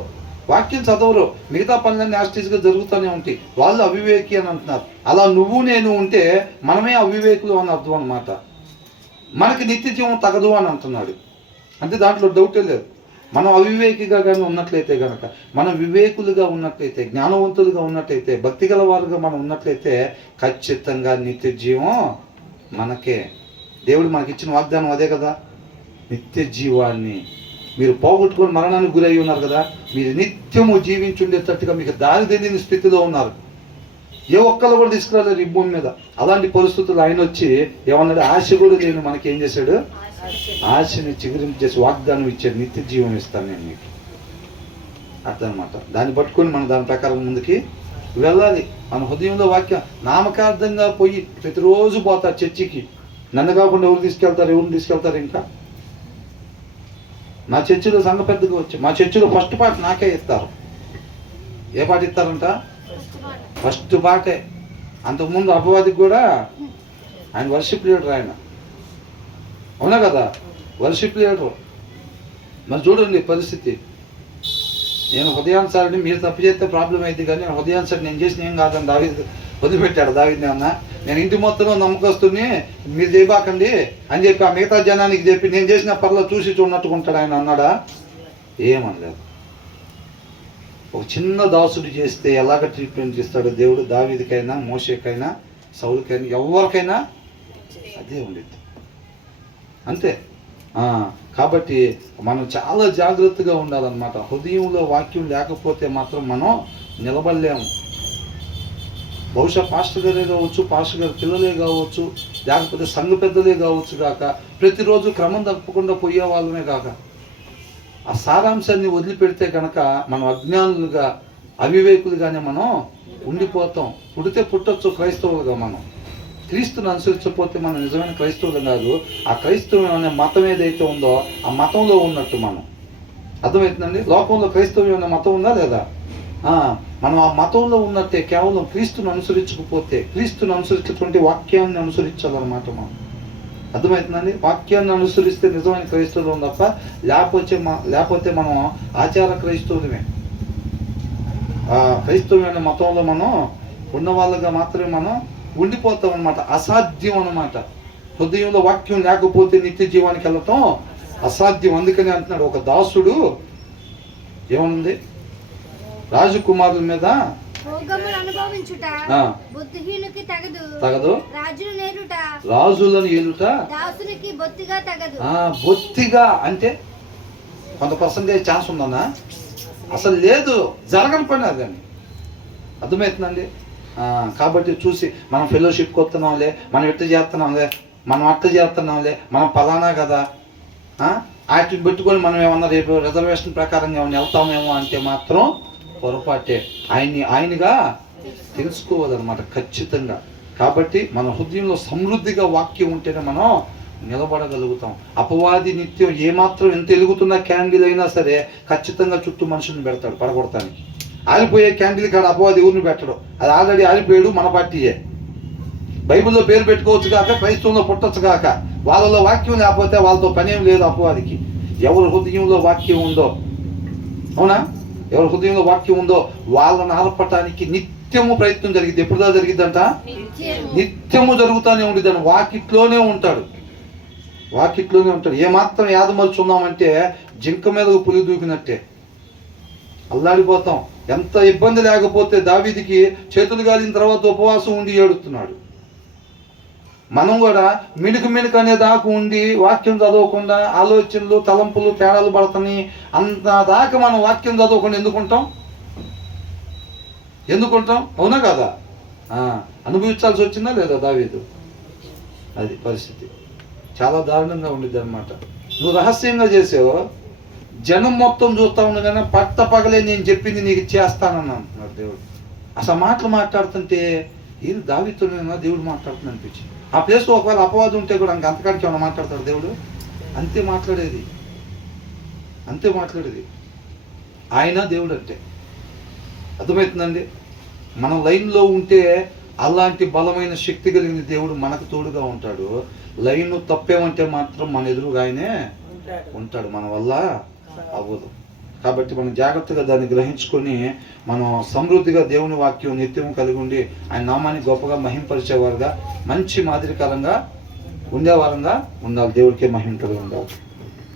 వాక్యం చదవరు, మిగతా పనులన్నీ యాస్టీస్గా జరుగుతూనే ఉంటాయి. వాళ్ళు అవివేకి అని అంటున్నారు. అలా నువ్వు నేను ఉంటే మనమే అవివేకులు అని అర్థం అనమాట. మనకి నిత్య జీవం తగదు అని అంటున్నాడు. అంటే దాంట్లో డౌటే లేదు. మనం అవివేకిగా కానీ ఉన్నట్లయితే కనుక, మనం వివేకులుగా ఉన్నట్లయితే, జ్ఞానవంతులుగా ఉన్నట్లయితే, భక్తి గల వారుగా మనం ఉన్నట్లయితే ఖచ్చితంగా నిత్య జీవం మనకే. దేవుడు మనకి ఇచ్చిన వాగ్దానం అదే కదా, నిత్య జీవాన్ని. మీరు పోగొట్టుకొని మరణానికి గురై ఉన్నారు కదా, మీరు నిత్యము జీవించుండేటట్టుగా మీకు దారి తెలియని స్థితిలో ఉన్నారు. ఏ ఒక్కరు కూడా తీసుకురాలేరు ఈ భూమి మీద. అలాంటి పరిస్థితులు ఆయన వచ్చి ఏమన్నాడు, ఆశ కూడా లేని మనకి ఏం చేశాడు, ఆశని చిగురించేసి వాగ్దానం ఇచ్చాడు, నిత్య జీవం ఇస్తాను నేను మీకు. అర్థమన్నమాట. దాన్ని పట్టుకొని మనం దాని ప్రకారం ముందుకి వెళ్ళాలి. మన హృదయంలో వాక్యం నామకార్థంగా పోయి ప్రతిరోజు పోతారు చర్చికి. నన్ను కాకుండా ఎవరిని తీసుకెళ్తారు ఇంకా. మా చర్చిలో సంఘ పెద్దగా వచ్చి, మా చర్చిలో ఫస్ట్ పాట నాకే ఇస్తారు. ఏ పాట ఇస్తారంట, ఫస్ట్ పాటే. అంతకుముందు అపవాదికి కూడా ఆయన వర్షిప్ లీడర్, ఆయన, అవునా కదా, వర్షిప్ లీడరు. మరి చూడండి పరిస్థితి. నేను హృదయానుసారిని, మీరు తప్పు చేస్తే ప్రాబ్లం అయింది, కానీ నేను హృదయానుసారి నేను చేసిన ఏం కాదని దావీదు వదిలిపెట్టాడు. దావీదుని ఏమన్నా, నేను ఇంటి మొత్తంలో నమ్మకస్తుని, మీరు చేయబాకండి అని చెప్పి ఆ మిగతా జనానికి చెప్పి నేను చేసిన పర్లో చూసి చూడనట్టుకుంటాడు ఆయన అన్నాడా? ఏమనలేదు. ఒక చిన్న దాసుడు చేస్తే ఎలాగ ట్రీట్మెంట్ ఇస్తాడు దేవుడు, దావీదుకైనా, మోషేకైనా, సౌలుకైనా, ఎవరికైనా అదే ఉండిద్ది, అంతే. కాబట్టి మనం చాలా జాగ్రత్తగా ఉండాలన్నమాట. హృదయంలో వాక్యం లేకపోతే మాత్రం మనం నిలబడలేము. బహుశా పాస్టర్ గారే కావచ్చు, పాస్టర్ గారి పిల్లలే కావచ్చు, లేకపోతే సంఘ పెద్దలే కావచ్చు కాక, ప్రతిరోజు క్రమం తప్పకుండా పోయే వాళ్ళమే కాక, ఆ సారాంశాన్ని వదిలిపెడితే కనుక మనం అజ్ఞానులుగా, అవివేకులుగానే మనం ఉండిపోతాం. పుడితే పుట్టొచ్చు క్రైస్తవులుగా, మనం క్రీస్తుని అనుసరించకపోతే మనం నిజమైన క్రైస్తవులు కాదు. ఆ క్రైస్తవం అనే మతం ఏదైతే ఉందో ఆ మతంలో ఉన్నట్టు మనం. అర్థమవుతుందండి. లోకంలో క్రైస్తవం అనే మతం ఉందా లేదా? మనం ఆ మతంలో ఉన్నట్టే. కేవలం క్రీస్తుని అనుసరించకపోతే, క్రీస్తుని అనుసరించేటువంటి వాక్యాన్ని అనుసరించాలన్నమాట మనం. అర్థమవుతుందండి. వాక్యాన్ని అనుసరిస్తే నిజమైన క్రైస్తవులు తప్ప, లేకపోతే మనం ఆచార క్రైస్తవులమే. క్రైస్తవమైన మతంలో మనం ఉన్న వాళ్ళగా మాత్రమే మనం ఉండిపోతాం అన్నమాట. అసాధ్యం అన్నమాట. హృదయంలో వాక్యం లేకపోతే నిత్య జీవానికి వెళ్ళటం అసాధ్యం. అందుకని అంటున్నాడు, ఒక దాసుడు ఏమనుంది, రాజకుమారుల మీద తగదు, రాజులను ఏలుట బొత్తిగా. అంటే కొంత పర్సెంటేజ్ ఛాన్స్ ఉందన్నా, అసలు లేదు, జరగని పని అదని. అర్థమవుతుందండి. కాబట్టి చూసి మనం ఫెలోషిప్కి వస్తున్నాంలే, మనం ఇట్ట చేస్తున్నాంలే, మనం పలానా కదా, వాటిని పెట్టుకొని మనం ఏమన్నా రేపు రిజర్వేషన్ ప్రకారంగా ఏమన్నా వెళ్తామేమో అంటే మాత్రం పొరపాటే. ఆయనగా తెలుసుకోవాలన్నమాట ఖచ్చితంగా. కాబట్టి మన హృదయంలో సమృద్ధిగా వాక్యం ఉంటేనే మనం నిలబడగలుగుతాం. అపవాది నిత్యం ఏమాత్రం ఎంత ఎలుగుతున్న క్యాండిల్ అయినా సరే ఖచ్చితంగా చుట్టూ మనుషుల్ని పెడతాడు పడగొడతానికి. ఆరిపోయే క్యాండిల్ కాడ అపవాది ఊరిని పెట్టడు. అది ఆల్రెడీ ఆరిపోయాడు, మన పార్టీయే. బైబిల్లో పేరు పెట్టుకోవచ్చు కాక, క్రైస్తవంలో పుట్టచ్చు కాక, వాళ్ళలో వాక్యం లేకపోతే వాళ్ళతో పనేం లేదు అపవాదికి. ఎవరి హృదయంలో వాక్యం ఉందో, అవునా, ఎవరి హృదయంలో వాక్యం ఉందో వాళ్ళని ఆర్పటానికి నిత్యము ప్రయత్నం జరిగింది. ఎప్పుడుదా జరిగిద్దంట, నిత్యము జరుగుతూనే ఉండిద్దాను. వాకిట్లోనే ఉంటాడు. ఏమాత్రం యాదమరుచున్నామంటే జింక మీద పులి దూకినట్టే అల్లాడిపోతాం. ఎంత ఇబ్బంది లేకపోతే దావీదుకి చేతులు గాలిన తర్వాత ఉపవాసం ఉండి ఏడుస్తున్నాడు. మనం కూడా మిణుకు అనే దాకా ఉండి వాక్యం చదవకుండా ఆలోచనలు తలంపులు తేడాలు పడుతున్నాయి అంత దాకా మనం వాక్యం చదవకుండా ఎందుకుంటాం అవునా కదా? అనుభవించాల్సి వచ్చిందా లేదా దావీదు? అది పరిస్థితి చాలా దారుణంగా ఉండిద్ది అనమాట. నువ్వు రహస్యంగా చేసావు, జనం మొత్తం చూస్తా ఉండగానే పగలే నేను చెప్పింది నీకు చేస్తానన్నాను దేవుడు. అసలు మాటలు మాట్లాడుతుంటే ఇది దావీదుతోనేనా దేవుడు మాట్లాడుతుంది అనిపించింది. ఆ ప్లేస్లో ఒకవేళ అపవాదం ఉంటే కూడా అంతకాడికి ఏమైనా మాట్లాడతాడు దేవుడు? అంతే మాట్లాడేది ఆయన దేవుడు అంటే. అర్థమవుతుందండి? మనం లైన్లో ఉంటే అలాంటి బలమైన శక్తి కలిగిన దేవుడు మనకు తోడుగా ఉంటాడు. లైన్ తప్పేమంటే మాత్రం మన ఎదురుగా ఆయనే ఉంటాడు, మన వల్ల అవ్వదు. కాబట్టి మనం జాగ్రత్తగా దాన్ని గ్రహించుకొని మనం సమృద్ధిగా దేవుని వాక్యం నిత్యం కలిగి ఉండి ఆయన నామాన్ని గొప్పగా మహింపరిచేవారుగా మంచి మాదిరికరంగా ఉండేవారంగా ఉండాలి. దేవుడికే మహిమ కలిగి ఉండాలి.